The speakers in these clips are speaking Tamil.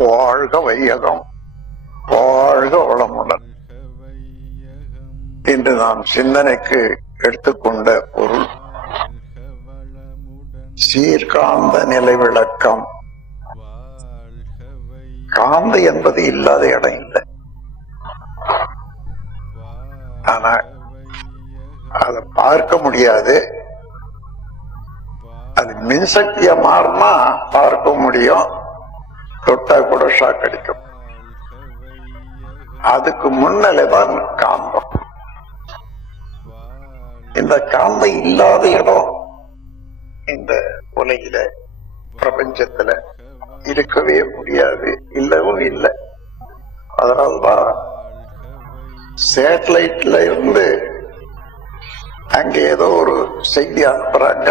வாழ்க வையகம், வாழ்க வளமுடன். இன்று நாம் சிந்தனைக்கு எடுத்துக்கொண்ட பொருள் சீர்காந்த நிலை விளக்கம். காந்த என்பது இல்லாத இடம் இல்லை. ஆனா அதை பார்க்க முடியாது. அது மின்சக்தியா மாறினா பார்க்க முடியும், தொட்டா கூட ஷாக் அடிக்கும். அதுக்கு முன்னிலைதான் காந்தம். இந்த காந்தம் இல்லாத இடம் இந்த உலகில பிரபஞ்சத்துல இருக்கவே முடியாது, இல்லவும் இல்லை. அதனால்தான் சேட்டலைட்ல இருந்து அங்க ஏதோ ஒரு செய்தி அனுப்புறாங்க,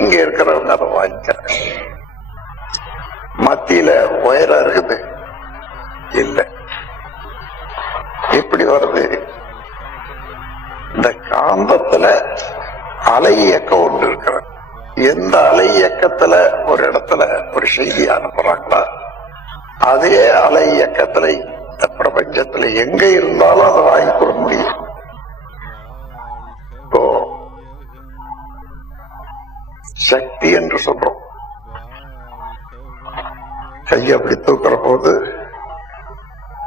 இங்க இருக்கிறவங்க அதை வாங்கிக்கிறாங்க. மத்தியில உயரா இருக்குது இல்லை. எப்படி வருது? இந்த காந்தத்துல அலை இயக்கம் ஒன்று இருக்கிற, எந்த அலை இயக்கத்துல ஒரு இடத்துல ஒரு செய்தி அனுப்புறாங்களா, அதே அலை இயக்கத்துல இந்த பிரபஞ்சத்துல எங்க இருந்தாலும் அதை வாங்கி கொள்ள முடியும். இப்போ சக்தி என்று சொல்றோம். கையை அப்படி தூக்குற போது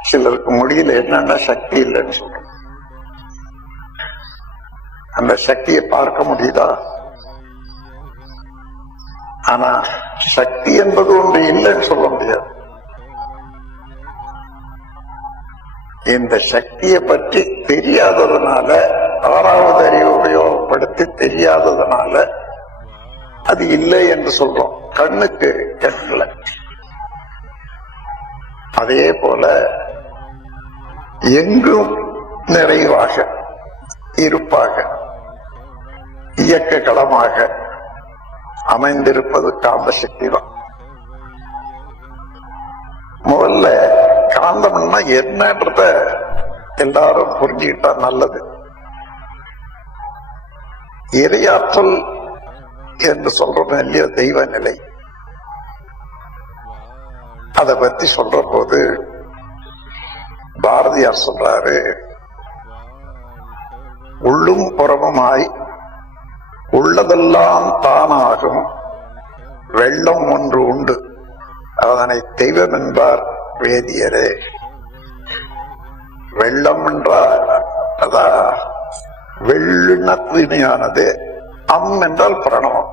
சிலருக்கு முடியல, என்னன்னா சக்தி இல்லைன்னு சொல்றோம். அந்த சக்தியை பார்க்க முடியுதா? ஆனா சக்தி என்பது ஒன்று இல்லைன்னு சொல்ல முடியாது. இந்த சக்தியை பற்றி தெரியாததுனால, ஆறாவது அறிவு உபயோகப்படுத்தி தெரியாததுனால அது இல்லை என்று சொல்றோம். கண்ணுக்கு கெட்டல. அதே போல எங்கும் நிறைவாக இருப்பாக இயக்க களமாக அமைந்திருப்பது காந்த சக்தி தான். முதல்ல காந்தம்னா என்னன்றத எல்லாரும் புரிஞ்சுக்கிட்டா நல்லது. இறையாற்றல் என்று சொல்றோம் இல்லையா, தெய்வ நிலை. அதை பத்தி சொல்ற போது பாரதியார் சொல்றாரு, உள்ளும் புறமுமாய் உள்ளதெல்லாம் தானாகும் வெள்ளம் ஒன்று உண்டு, அதனை தெய்வம் என்பார் வேதியரே. வெள்ளம் என்றால் அதான் வெள்ளுன தூய்மையானது. என்றால் பிரணவம்,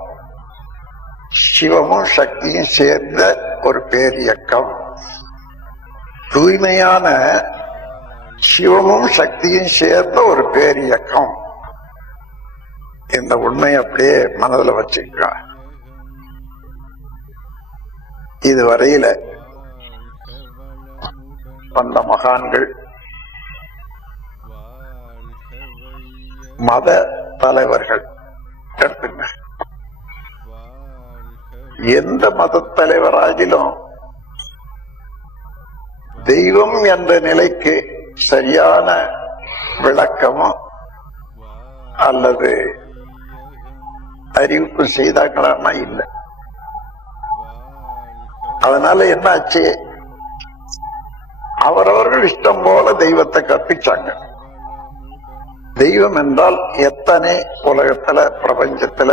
சிவமும் சக்தியும் சேர்ந்த ஒரு பேரியக்கம். தூய்மையான சிவமும் சக்தியும் சேர்ந்த ஒரு பேரியக்கம். இந்த உண்மை அப்படியே மனதில் வச்சுக்க. இதுவரையில வந்த மகான்கள், மத தலைவர்கள் எடுத்துங்க. எந்த மத தலைவராகிலும் தெய்வம் என்ற நிலைக்கு சரியான விளக்கமோ அல்லது அறிவிப்பு செய்தாங்களான்னா இல்லை. அதனால என்னாச்சு, அவரவர்கள் இஷ்டம் போல தெய்வத்தை கற்பிச்சாங்க. தெய்வம் என்றால் எத்தனை உலகத்துல பிரபஞ்சத்துல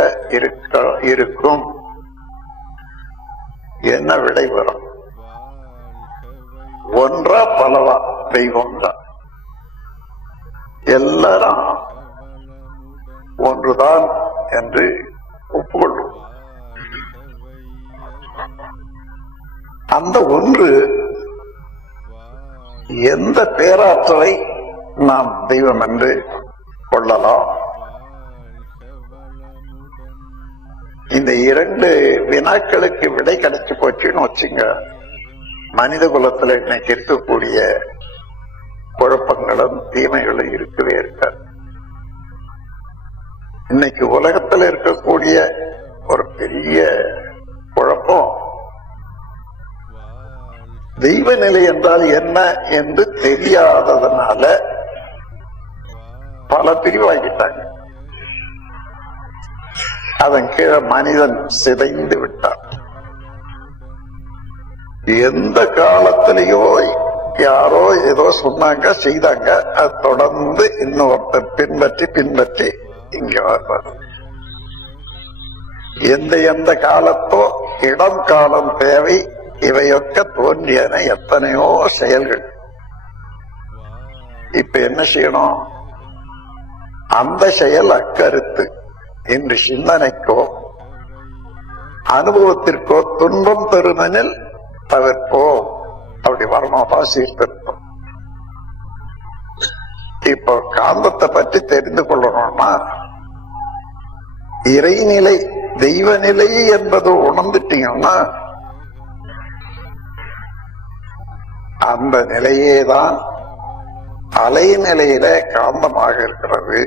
இருக்கும் என்ன விடை வரும்? ஒன்றா பலவா? தெய்வம் தான். எல்லாரும் ஒன்றுதான் என்று ஒப்புக்கொள்ளும். அந்த ஒன்று எந்த பேராற்றலை நாம் தெய்வம் என்று கொள்ளலாம்? இந்த இரண்டு வினாக்களுக்கு விடை கிடைச்சு போச்சுன்னு வச்சுங்க, மனித குலத்துல இன்னைக்கு இருக்கக்கூடிய குழப்பங்களும் தீமைகளும் இருக்கவே இருக்காது. இன்னைக்கு உலகத்துல இருக்கக்கூடிய ஒரு பெரிய குழப்பம், தெய்வ நிலை என்றால் என்ன என்று தெரியாததுனால பல பிரிவாகிட்டாங்க. அதன் கீழே மனிதன் சிதைந்து விட்டான். எந்த காலத்திலேயோ யாரோ ஏதோ சொன்னாங்க, செய்தாங்க, அது தொடர்ந்து இன்னொருத்தர் பின்பற்றி இங்க வருவார். எந்த காலத்தோ இடம் காலம் தேவை இவையொக்க தோன்றியன எத்தனையோ செயல்கள். இப்ப என்ன செய்யணும்? அந்த செயல் அக்கருத்து இன்று சிந்தனைக்கோ அனுபவத்திற்கோ துன்பம் தருமெனில் தவிர்ப்போம். அப்படி வரணும் சீர்திருத்தம். இப்போ காந்தத்தை பற்றி தெரிந்து கொள்ளணும்னா இறைநிலை தெய்வநிலை என்பது உணர்ந்துட்டீங்கன்னா அந்த நிலையேதான் அலைநிலையில காந்தமாக இருக்கிறது.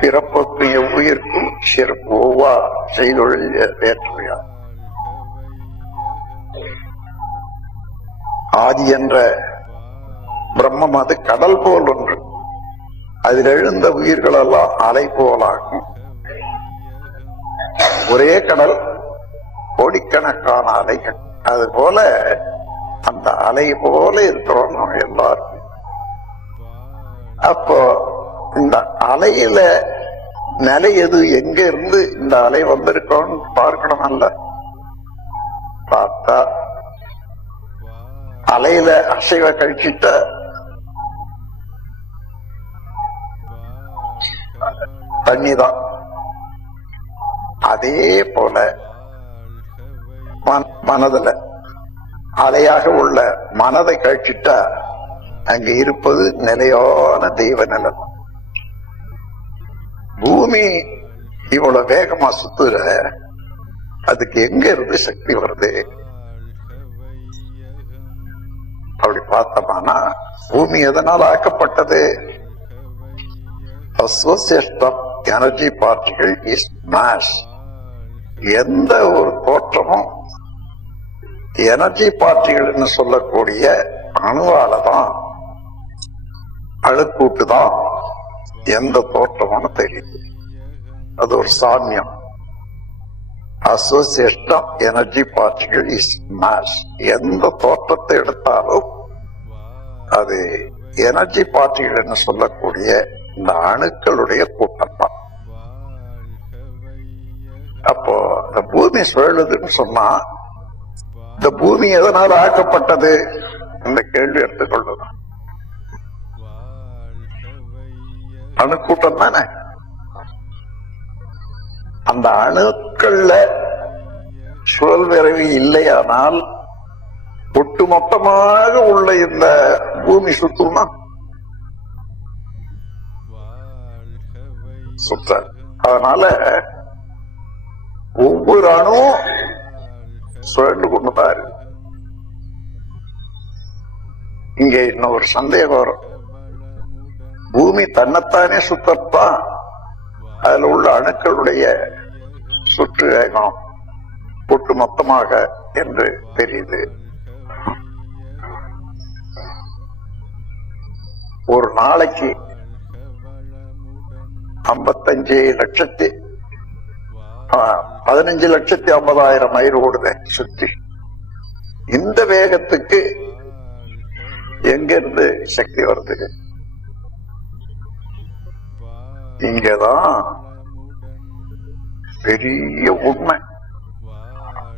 பிறப்புக்கு எவ்வுயிர்க்கும் சிறப்பு ஒவ்வா செய்தொழில் வேற்றுமையா ஆதி என்ற பிரம்மம் அது கடல் போல் ஒன்று. அதில் எழுந்த உயிர்கள் எல்லாம் அலை போலாகும். ஒரே கடல், கோடிக்கணக்கான அலைகள். அது போல அந்த அலை போல இருக்கிறோம் நம்ம எல்லாரும். அப்போ இந்த அலையில நிலை எது, எங்க இருந்து இந்த அலை வந்திருக்கோம் பார்க்கணும். அல்ல பார்த்தா அலையில அசைவ கழிச்சிட்ட தண்ணிதான். அதே போல மனதுல அலையாக உள்ள மனதை கழிச்சிட்டா அங்க இருப்பது நிலையான தெய்வ நிலம். பூமி இவ்வளவு வேகமா சுத்துற, அதுக்கு எங்க இருந்து சக்தி வருது? அப்படி பார்த்தோம்னா பூமி எதனால் ஆக்கப்பட்டது? அசோசியேஷன் ஆஃப் எனர்ஜி பார்ட்டிகள் இஸ் மாஸ். எந்த ஒரு தோற்றமும் எனர்ஜி பார்ட்டிகள் சொல்லக்கூடிய அணுவாலதான், அழுக்கூட்டு தான் எந்த தோற்றமும் தெரியுது. அது ஒரு சாமியம். அசோசியேஷன் ஆஃப் எனர்ஜி பார்ட்டிகள் இஸ் மாஸ். எந்த தோற்றத்தை எடுத்தாலும் அது எனர்ஜி பார்ட்டிகள் சொல்லக்கூடிய இந்த அணுக்களுடைய கூட்டம் தான். அப்போ இந்த பூமி சுழலுதுன்னு சொன்னா இந்த பூமி எதனால் ஆக்கப்பட்டது? இந்த கேள்வி எடுத்துக்கொள்ளுது. அணுக்கூட்டம் தானே. அந்த அணுக்கள்ல சுழல் விரைவு இல்லையானால் ஒட்டுமொத்தமாக உள்ள இந்த பூமி சுத்துமா? சுத்த. அதனால ஒவ்வொரு அணுவும் சுழண்டு கொண்டுதான் இருக்கு. இங்க இன்னும் ஒரு சந்தேகம் வரும். பூமி தன்னைத்தானே சுத்தத்தான் அதுல உள்ள அணுக்களுடைய சுற்று வேகம் ஒட்டு மொத்தமாக என்று தெரியுது. ஒரு நாளைக்கு 15,50,000 மைல் ஓடுத சுற்றி. இந்த வேகத்துக்கு எங்க இருந்து சக்தி வருது? இங்கதான் பெரிய உண்மை.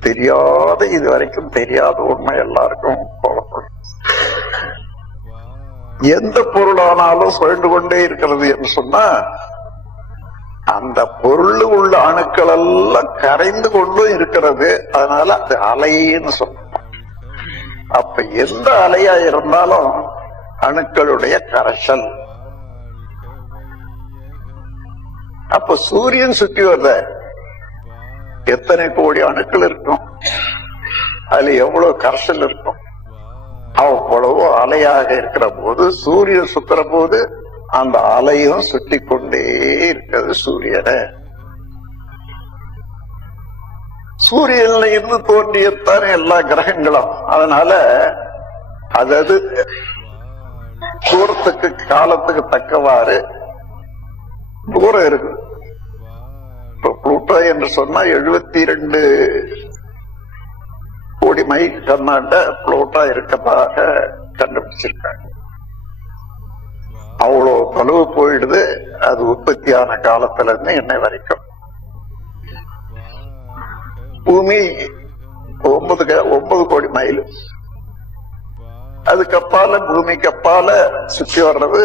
தெரியாத, இது வரைக்கும் தெரியாத உண்மை எல்லாருக்கும் போகப்படும். எந்த பொருளானாலும் சுழண்டு கொண்டே இருக்கிறது என்று சொன்னா அந்த பொருள் உள்ள அணுக்கள் எல்லாம் கரைந்து கொண்டும் இருக்கிறது. அதனால அது அலைன்னு சொல்லணும். அப்ப எந்த அலையா இருந்தாலும் அணுக்களுடைய கரைசல். அப்ப சூரியன் சுற்றி வர்ற எத்தனை கோடி அணுக்கள் இருக்கும், அதுல எவ்வளவு கரைசல் இருக்கும். அவ்வளவு அலையாக இருக்கிற போது சூரியன் சுத்துற போது அந்த அலையும் சுற்றி கொண்டே இருக்கிறது சூரியனை. சூரியன்ல இருந்து தோன்றியத்தானே எல்லா கிரகங்களும். அதனால அதாவது தூரத்துக்கு காலத்துக்கு தக்கவாறு தூரம் இருக்கு. இப்ப புளூட்டோ என்று சொன்னா 72 கோடி மைல் கண்ணாண்ட புளூட்டோ இருக்கதாக கண்டுபிடிச்சிருக்காங்க. அவ்வளவு தொலைவு போயிடுது அது உற்பத்தியான காலத்துல இருந்து என்னை வரைக்கும். பூமி 9 கோடி மைல், அதுக்கப்பால பூமிக்கு அப்பால சுற்றி வர்றது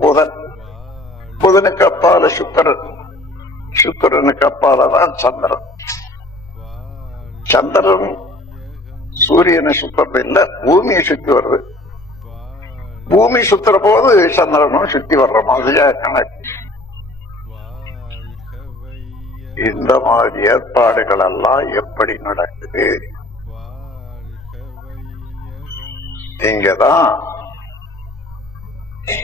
புதன், புதனுக்கு அப்பால சுக்கிரன், சுக்கிரனுக்கு அப்பாலதான் சந்திரன். சந்திரன் சூரியனை சுத்தறது இல்ல, பூமியை சுத்தி வருது. பூமி சுத்துற போது சந்திரனும் சுத்தி வர்ற மாதிரியா கணக்கு. இந்த மாதிரி ஏற்பாடுகள் எல்லாம் எப்படி நடக்குது? இங்கதான்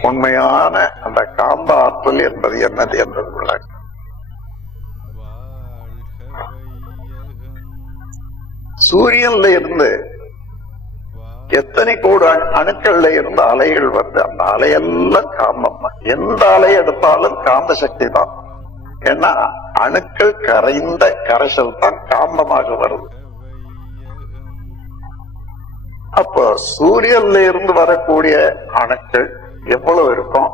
உண்மையான அந்த காந்த ஆற்றல் என்பது என்னது என்பது விளக்கம். சூரியன்ல இருந்து எத்தனை கோடி அணுக்கள்ல இருந்து அலைகள் வருது. அந்த அலையெல்லாம் காந்தம் தான். எந்த அலை எடுத்தாலும் காந்த சக்தி தான். ஏன்னா அணுக்கள் கரைந்த கரைசல் தான் காந்தமாக வருது. அப்போ சூரியன்ல இருந்து வரக்கூடிய அணுக்கள் எவ்வளவு இருக்கும்,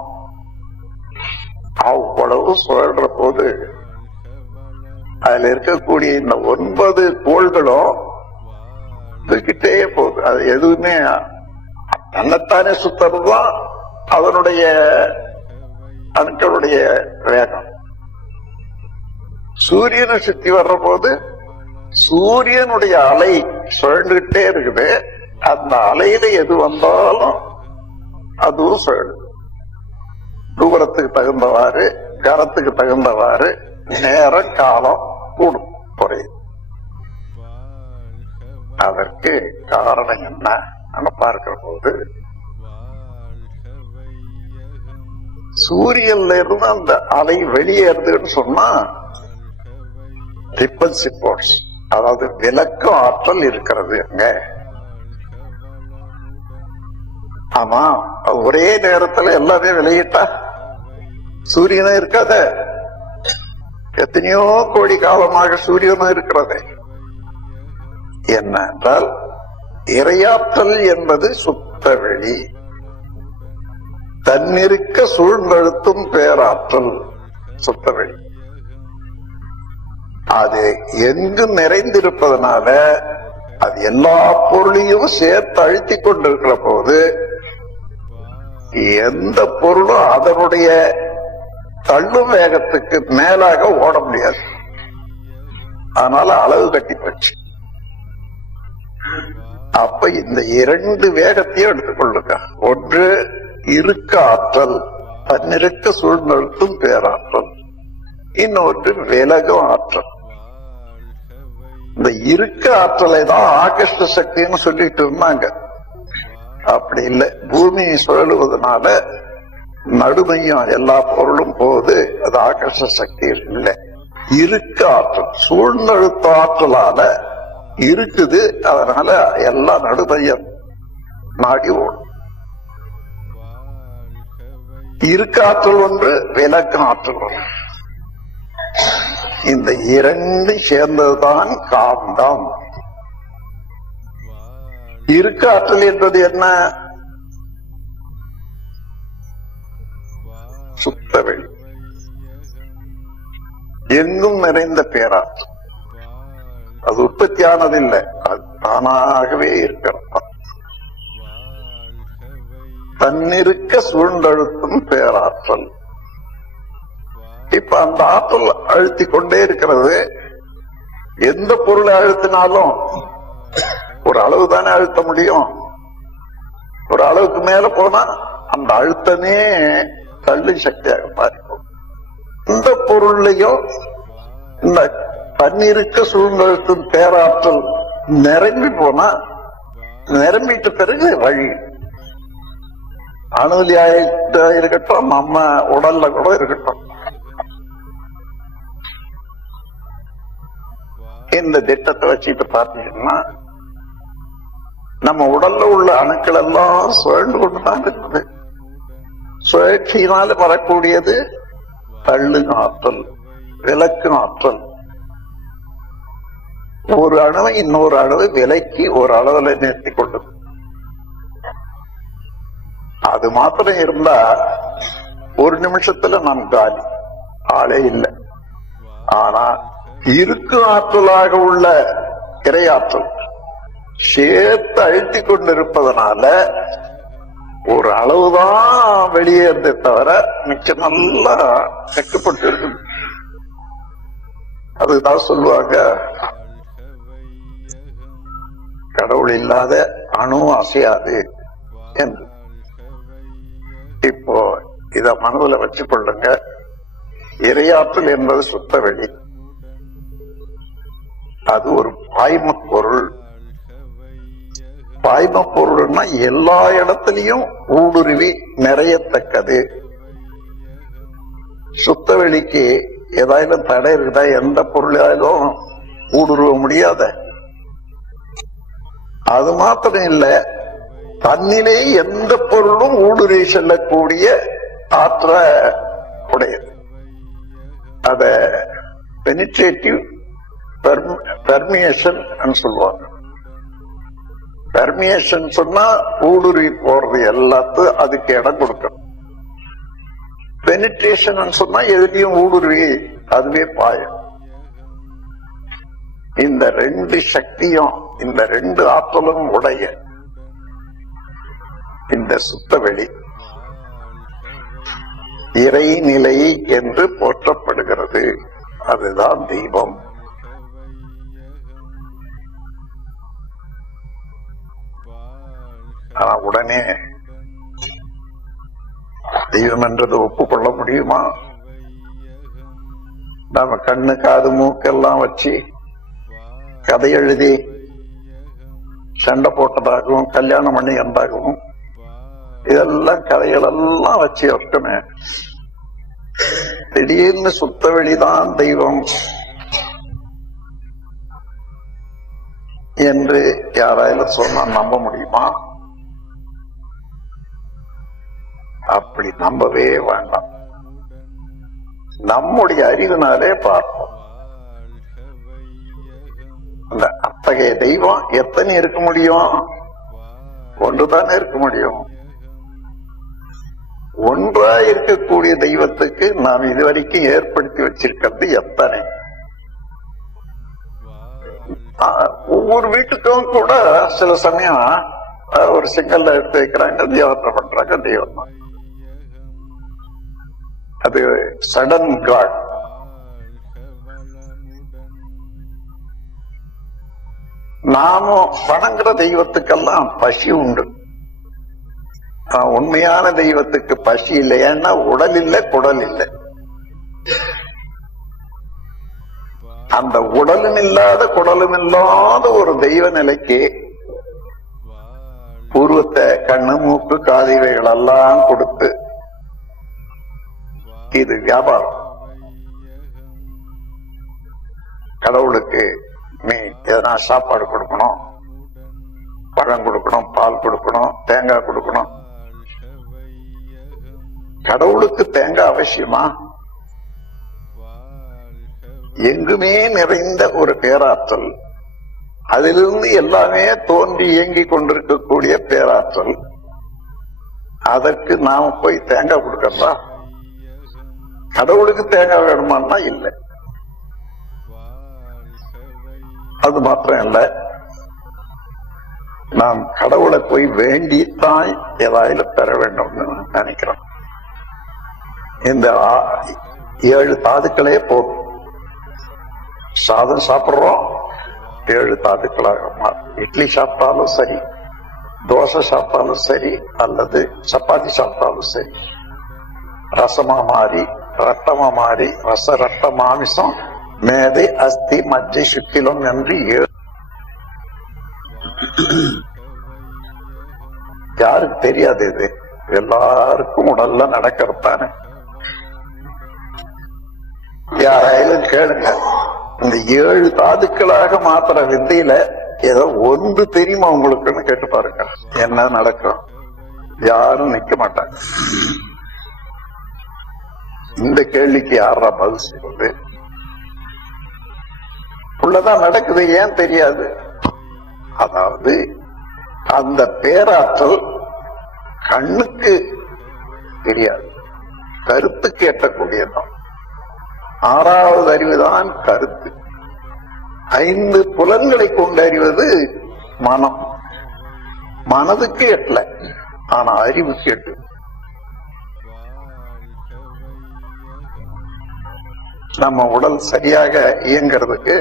அவ்வளவு சுழல்ற போது அதுல இருக்கக்கூடிய இந்த 9 கோள்களும் கிட்டே போகுது. அது எதுவுமே தன்னைத்தானே சுத்தறதுதான் அதனுடைய அணுக்களுடைய வேகம். சூரியனை சுத்தி வர்ற போது சூரியனுடைய அலை சுழண்டுகிட்டே இருக்குது. அந்த அலையில எது வந்தாலும் அதுவும் சுழலுது. தூரத்துக்கு தகுந்தவாறு, கரத்துக்கு தகுந்தவாறு நேரம் காலம் கூடும், குறையுது. அதற்கு காரணம் என்ன பார்க்கிற போது, சூரியன்ல இருந்து அந்த அலை வெளியேறுதுன்னு சொன்னா ரிப்பல்சி போர்ஸ், அதாவது விலக்கும் ஆற்றல் இருக்கிறது அங்க. ஆமா, ஒரே நேரத்துல எல்லாமே வெளியிட்டா சூரியனும் இருக்காத. எத்தனையோ கோடி காலமாக சூரியனும் இருக்கிறது. என்னென்றால் இறையாற்றல் என்பது சுத்த வெளி, தன்னிருக்க சூழ்ந்தழுத்தும் பேராற்றல் சுத்த வெளி. அது எங்கு நிறைந்திருப்பதனால அது எல்லா பொருளையும் சேர்த்து அழுத்தி கொண்டிருக்கிற போது எந்த பொருளும் அதனுடைய தள்ளும் வேகத்துக்கு மேலாக ஓட முடியாது. அதனால அளவு கட்டி போச்சு. அப்ப இந்த 2 வேகத்தையும் எடுத்துக்கொள்ளுங்க. ஒன்று இருக்க ஆற்றல், தன்னிருக்க சூழ்நிறுத்தும் பேராற்றல். இன்னொன்று விலகும் ஆற்றல். இந்த இருக்க ஆற்றலை தான் ஆகர்ஷ சக்தின்னு சொல்லிட்டு இருந்தாங்க. அப்படி இல்லை. பூமி சுழலுவதனால நடுமையும் எல்லா பொருளும் போது அது ஆகர்ஷ சக்தி இல்லை. இருக்க ஆற்றல், சூழ்நிறுத்த ஆற்றலால இருக்குது. அதனால எல்லா நடுமையும் நாடி ஓடும். இருக்க ஆற்றல் ஒன்று, விலக்கு ஆற்றல் ஒன்று. இந்த 2 சேர்ந்ததுதான் காந்தம். இருக்க ஆற்றல் என்பது என்ன? சுத்தவெளி, எங்கும் நிறைந்த பேராற்றல். அது உற்பத்தியானது இல்லை, அது தானாகவே இருக்கிறது. தன்னிருக்க சூழ்ந்தழுத்தும் பேராற்றல். இப்ப அந்த ஆற்றல் அழுத்தி கொண்டே இருக்கிறது. எந்த பொருளை அழுத்தினாலும் ஒரு அளவு தானே அழுத்த முடியும். ஒரு அளவுக்கு மேல போனா அந்த அழுத்தமே தள்ளு சக்தியாக மாறிப்போம். இந்த பொருளையும் இந்த தன்னிருக்க சூழ்ந்தழுத்தும் பேராற்றல் நிரம்பி போனா, நிரம்பிட்ட பிறகு வழி அணுலியா இருக்கட்டும், நம்ம உடல்ல கூட இருக்கட்டும், இந்த திட்டத்தை வச்சுட்டு பார்த்தீங்கன்னா நம்ம உடல்ல உள்ள அணுக்கள் எல்லாம் சுழண்டு கொண்டுதான் இருக்குது. சுழற்சியினால வரக்கூடியது தள்ளும் ஆற்றல், விலக்கும் ஆற்றல். ஒரு அணுவை இன்னொரு அணுவை விலக்கி ஒரு அளவுல நிறுத்தி கொண்டது. அது மாத்திரம் இருந்தா ஒரு நிமிஷத்துல நாம் காலி, ஆளே இல்லை. ஆனா இருக்கு ஆற்றலாக உள்ள இறையாற்றல் சேர்த்து அழுத்தி கொண்டிருப்பதனால ஒரு அளவுதான் வெளியேறதை தவிர மிச்சம் நல்லா கட்டுப்பட்டு இருக்கு. அதுதான் சொல்லுவாங்க, கடவுள் இல்லாத அணு அசையாது என்று. இப்போ இத மனதுல வச்சு கொள்ளுங்க. இறையாற்றல் என்பது சுத்த வெளி, அது ஒரு பாய்ம பொருள். பாய்ம பொருள்னா எல்லா இடத்திலையும் ஊடுருவி நிறையத்தக்கது. சுத்த வெளிக்கு ஏதாயிலும் தடை இருக்குதா? எந்த பொருளாலும் ஊடுருவ முடியாத. அது மாத்திரம் இல்ல, தன்னிலே எந்த பொருளும் ஊடுருவி செல்லக்கூடிய ஆற்ற உடையது. அத பெனிட்ரேட்டிவ் பெர்மியேஷன் சொல்லுவாங்க. பெர்மியேஷன் சொன்னா ஊடுருவி போறது எல்லாத்தையும் அதுக்கு இடம் கொடுக்கணும். பெனிட்ரேஷன் சொன்னா எதுலையும் ஊடுருவி அதுவே பாயும். இந்த ரெண்டு சக்தியும், இந்த ரெண்டு ஆற்றலும் உடைய இந்த சுத்தவெளி இறைநிலை என்று போற்றப்படுகிறது. அதுதான் தெய்வம். ஆனா உடனே தெய்வம் என்றது ஒப்புக்கொள்ள முடியுமா? நாம கண்ணு காது மூக்கெல்லாம் வச்சு கதை எழுதி சண்டை போட்டதாகவும் கல்யாணம் பண்ணி வந்தாகவும் இதெல்லாம் கதைகள் எல்லாம் வச்சு இருக்கமே. திடீர்னு சுத்த வெளிதான் தெய்வம் என்று யாராலும் சொன்னா நம்ப முடியுமா? அப்படி நம்பவே வேண்டாம். நம்முடைய அறிவினாலே பார்ப்போம். அந்த அத்தகைய தெய்வம் எத்தனை இருக்க முடியும்? ஒன்றுதானே இருக்க முடியும். ஒன்றா இருக்கக்கூடிய தெய்வத்துக்கு நாம் இதுவரைக்கும் ஏற்படுத்தி வச்சிருக்கிறது எத்தனை? ஒவ்வொரு வீட்டுக்கும் கூட சில சமயம் ஒரு சிங்கல்ல எடுத்து வைக்கிறாங்க, தியாத்திரை பண்றாங்க, தெய்வம் தான். அது சடன் காட். நாமும் வணங்குற தெய்வத்துக்கெல்லாம் பசி உண்டு. உண்மையான தெய்வத்துக்கு பசி இல்லை. ஏன்னா உடல் இல்லை, குடல் இல்லை. அந்த உடலும் இல்லாத குடலும் இல்லாத ஒரு தெய்வ நிலைக்கு பூர்வத்தை கண்ணு மூக்கு காதிவைகள் எல்லாம் கொடுத்து இது வியாபாரம். கடவுளுக்கு நீ எதனா சாப்பாடு கொடுக்கணும், பழம் கொடுக்கணும், பால் கொடுக்கணும், தேங்காய் கொடுக்கணும். கடவுளுக்கு தேங்காய் அவசியமா? எங்குமே நிறைந்த ஒரு பேராற்றல், அதிலிருந்து எல்லாமே தோன்றி இயங்கி கொண்டிருக்கக்கூடிய பேராற்றல். அதற்கு நாம போய் தேங்காய் கொடுக்கறதா? கடவுளுக்கு தேங்காய் வேணுமான்னா இல்லை. அது மாத்திரம் இல்ல, நாம் கடவுளை போய் வேண்டித்தான் ஏதாவது பெற வேண்டும்னு நினைக்கிறோம். இந்த 7 தாதுக்களே போதும். சாதம் சாப்பிடுறோம், 7 தாதுக்களாக மாறும். இட்லி சாப்பிட்டாலும் சரி, தோசை சாப்பிட்டாலும் சரி, அல்லது சப்பாத்தி சாப்பிட்டாலும் சரி, ரசமா மாறி ரத்தமா மாறி ரச ரத்த மாமிசம் மேதை அஸ்தி மஜ்ஜை சுக்கிலம் என்று 7. யாருக்கு தெரியாது? இது எல்லாருக்கும் உடல்ல நடக்கிறதானே. யாராயிலும் கேளுங்க, இந்த 7 தாதுக்களாக மாத்திர வித்தையில ஏதோ ஒன்று தெரியுமா உங்களுக்குன்னு கேட்டு பாருங்க, என்ன நடக்கும். யாரும் நிக்க மாட்டாங்க. இந்த கேள்விக்கு யாரா பதில் செய்வது? உள்ளதான் நடக்குது, ஏன் தெரியாது. அதாவது அந்த பேராற்றல் கண்ணுக்கு தெரியாது, கருத்துக்கு எட்டக்கூடியதான். ஆறாவது அறிவுதான் கருத்து. 5 புலன்களை கொண்டு அறிவது மனம். மனதுக்கு எட்டல, ஆனா அறிவுக்கு எட்டு. நம்ம உடல் சரியாக இயங்கிறதுக்கு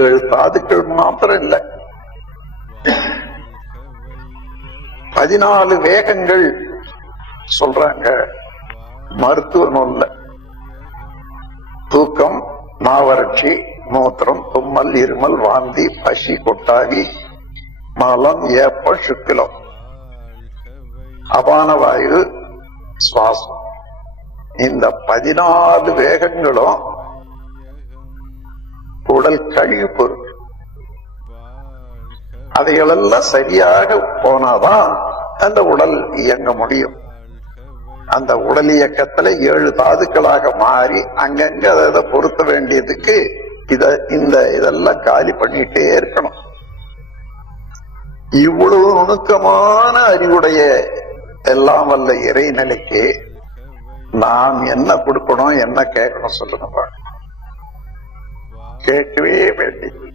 7 தாதுக்கள் மாத்திரம் இல்லை, 14 வேகங்கள் சொல்றாங்க மருத்துவ நூல்ல. தூக்கம், நாவறட்சி, மூத்திரம், தும்மல், இருமல், வாந்தி, பசி, கொட்டாவி, மலம், ஏப்பம், சுக்கிலம், அபான வாயு, சுவாசம். இந்த 14 வேகங்களும் உடல் கழிவு பொருள். அவைகளெல்லாம் சரியாக போனாதான் அந்த உடல் இயங்க முடியும். அந்த உடல் இயக்கத்துல 7 தாதுக்களாக மாறி அங்கங்க அதை பொருத்த வேண்டியதுக்கு இதெல்லாம் காலி பண்ணிட்டே இருக்கணும். இவ்வளவு நுணுக்கமான அறிவுடைய எல்லாம் வல்ல இறைநிலைக்கு நாம் என்ன கொடுக்கணும், என்ன கேட்கணும் சொல்லுங்க. கேட்கவே வேண்டியது.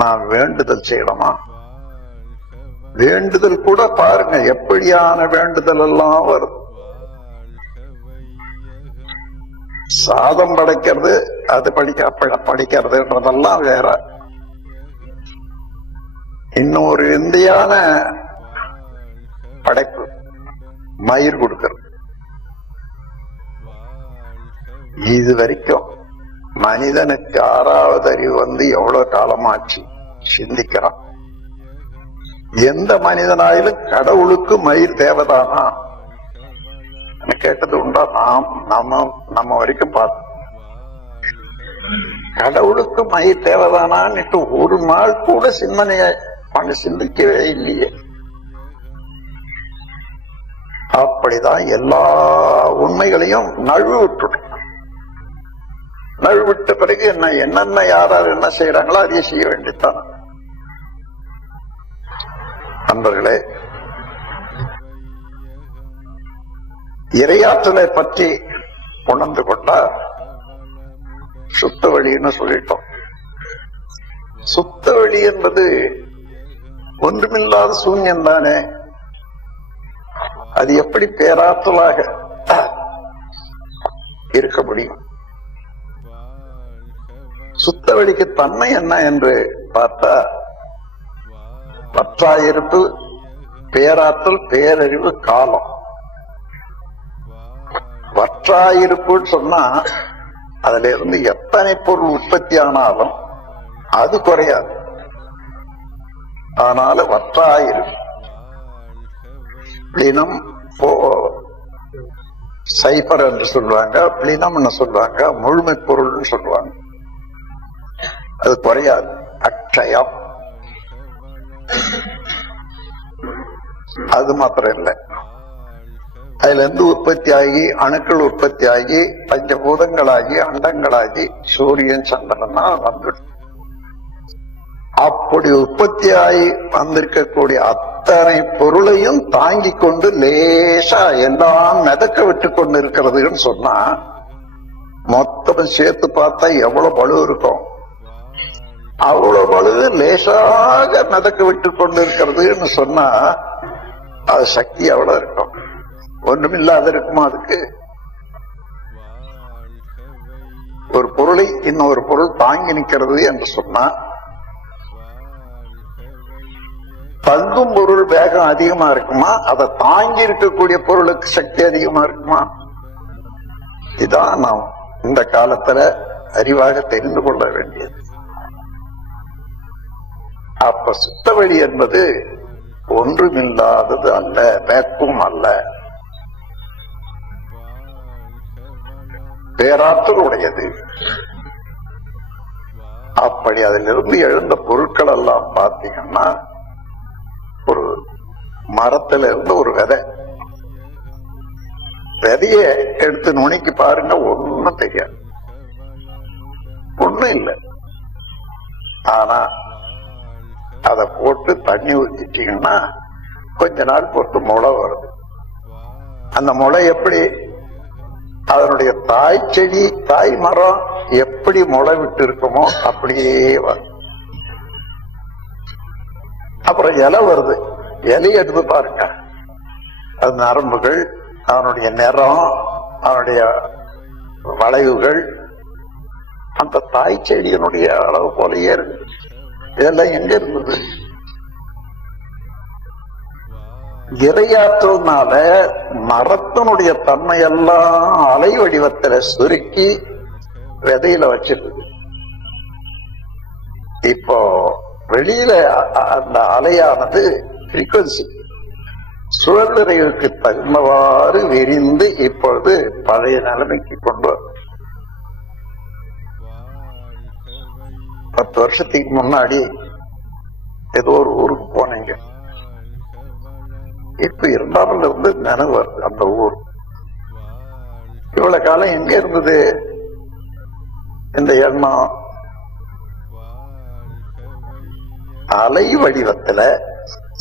நாம் வேண்டுதல் செய்யணுமா? வேண்டுதல் கூட பாருங்க எப்படியான வேண்டுதல் எல்லாம் வருது. சாதம் படைக்கிறது, அது படிக்கிறதுன்றதெல்லாம் வேற. இன்னொரு இந்தியான படைப்பு மயிர் கொடுக்கிறது. இது வரைக்கும் மனிதனுக்கு 6வது அறிவு எவ்வளவு காலமாச்சு சிந்திக்கிறான். எந்த மனிதனாயிலும் கடவுளுக்கு மயிர் தேவைதானா கேட்டது உண்டா? நம்ம வரைக்கும் பார்த்தோம். கடவுளுக்கு மயிர் தேவைதானான்னு ஒரு நாள் கூட சிந்தனைய சிந்திக்கவே இல்லையே. அப்படிதான் எல்லா உண்மைகளையும் நழுவு விட்டுடும். நழுவிட்ட பிறகு என்னென்ன யாரார் என்ன செய்யறாங்களோ அதையே செய்ய வேண்டியதான். நண்பர்களே, இறையாற்றலை பற்றி உணர்ந்து கொண்டா சுத்த வழின்னு சொல்லிட்டோம். சுத்த வழி என்பது ஒன்றுமில்லாத சூன்யம் தானே. அது எப்படி பேராற்றலாக இருக்க முடியும்? சுத்த வழிக்கு தன்மை என்ன என்று பார்த்தா, பற்றாயிருப்பு, பேராற்றல், பேரறிவு, காலம். வற்றாயிருப்புன்னு சொன்னா அதுல இருந்து எத்தனை பொருள் உற்பத்தி ஆனாலும் அது குறையாது. அதனால வற்றாயிருப்பு. பிளினம் சைபர் என்று சொல்லுவாங்க, பிளினம் சொல்லுவாங்க, முழுமை பொருள்னு சொல்லுவாங்க. அது குறையாது. அக்ஷயம். அது மாத்திரம் இல்லை, அதுல இருந்து உற்பத்தி ஆகி அணுக்கள் உற்பத்தி ஆகி பஞ்சபூதங்களாகி அண்டங்களாகி சூரியன் சந்திரனா வந்துடும். அப்படி உற்பத்தி ஆகி வந்திருக்கக்கூடிய அத்தனை பொருளையும் தாங்கி கொண்டு லேசா எல்லாம் மிதக்க விட்டு கொண்டு இருக்கிறதுன்னு சொன்னா மொத்தம் சேர்த்து பார்த்தா எவ்வளவு பளு இருக்கும். அவ்வளவு பளு லேசாக மிதக்க விட்டு கொண்டு இருக்கிறதுன்னு சொன்னா அது சக்தி எவ்வளவு இருக்கும்? ஒன்றுமில்லாத இருக்குமா? அதுக்கு ஒரு பொருளை இன்னொரு பொருள் தாங்கி நிற்கிறது என்று சொன்னா தங்கும் பொருள் வேகம் அதிகமா இருக்குமா? அதை தாங்கி இருக்கக்கூடிய பொருளுக்கு சக்தி அதிகமா இருக்குமா? இதான் நாம் இந்த காலத்துல அறிவாக தெரிந்து கொள்ள வேண்டியது. அப்ப சுத்த வழி என்பது ஒன்றுமில்லாதது அல்ல, வேக்கும் அல்ல, பேராற்றல் உடையது. அப்படி அதிலிருந்து எழுந்த பொருட்கள் எல்லாம் பார்த்தீங்கன்னா ஒரு மரத்துல இருந்து ஒரு விதைய எடுத்து நுனிக்கு பாருங்க, ஒண்ணும் தெரியாது, ஒண்ணும் இல்லை. ஆனா அதை போட்டு தண்ணி ஊத்திட்டீங்கன்னா கொஞ்ச நாள் பொறுத்து முளை வருது. அந்த முளை எப்படி அதனுடைய தாய் செடி தாய் மரம் எப்படி முளை விட்டு இருக்குமோ அப்படியே வரும். அப்புறம் இலை வருது, இலையை எடுத்து பாருங்க, அது நரம்புகள், அவனுடைய நிறம், அவனுடைய வளைவுகள் அந்த தாய் செடியினுடைய அளவு போலயே இருக்கு. இதெல்லாம் எங்க இருந்தது? இரையாற்றல்னால மரத்தினுடைய தன்மையெல்லாம் அலை வடிவத்துல சுருக்கி விதையில வச்சிருக்கு. இப்போ வெளியில அந்த அலையானது ஃப்ரீக்வன்சி சுழல்நிறைவுக்கு தகுந்தவாறு விரிந்து இப்பொழுது பழைய நிலைமைக்கு கொண்டு வரும். 10 வருஷத்துக்கு முன்னாடி ஏதோ ஒரு ஊருக்கு போனீங்க, இப்ப இருந்தாலும் இருந்து நினைவு வருது அந்த ஊர். இவ்வளவு காலம் எங்க இருந்தது இந்த எண்ணம்? அலை வடிவத்துல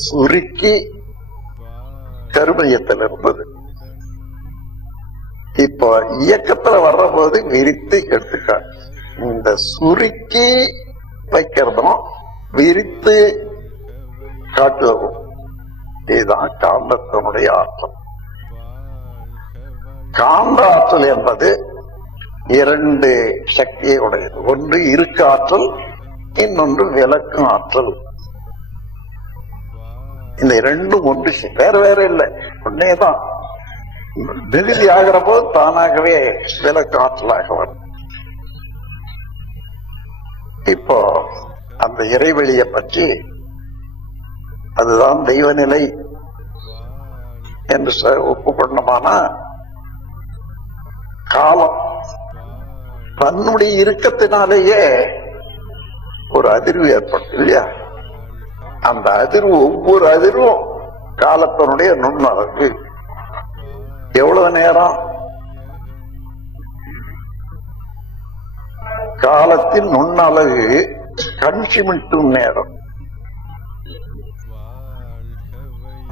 சுருக்கி கருமையத்தில் இருந்தது. இப்போ இயக்கத்துல வர்ற போது விரித்து எடுத்துக்க. இந்த சுருக்கி வைக்கிறதும் விரித்து காட்டுவதும் இதுதான் காந்தத்தினுடைய ஆற்றல். காந்த ஆற்றல் என்பது 2 சக்தியை உடையது. ஒன்று இருக்கு ஆற்றல், இன்னொன்று விளக்கும் ஆற்றல். இந்த 2 ஒன்று வேற வேற இல்லை, ஒன்னேதான். மிகுதி ஆகிற போது தானாகவே விளக்கு ஆற்றலாக வரும். இப்போ அந்த இறைவெளியை பற்றி, அதுதான் தெய்வநிலை என்று ஒப்புக்கொண்டோமானா, காலம் தன்னுடைய இறுக்கத்தினாலேயே ஒரு அதிர்வு ஏற்படும் இல்லையா? அந்த அதிர்வு, ஒவ்வொரு அதிர்வும் காலத்தினுடைய நுண்ணளவு. எவ்வளவு நேரம்? காலத்தின் நுண்ணளவு கண் சிமிட்டும் நேரம்.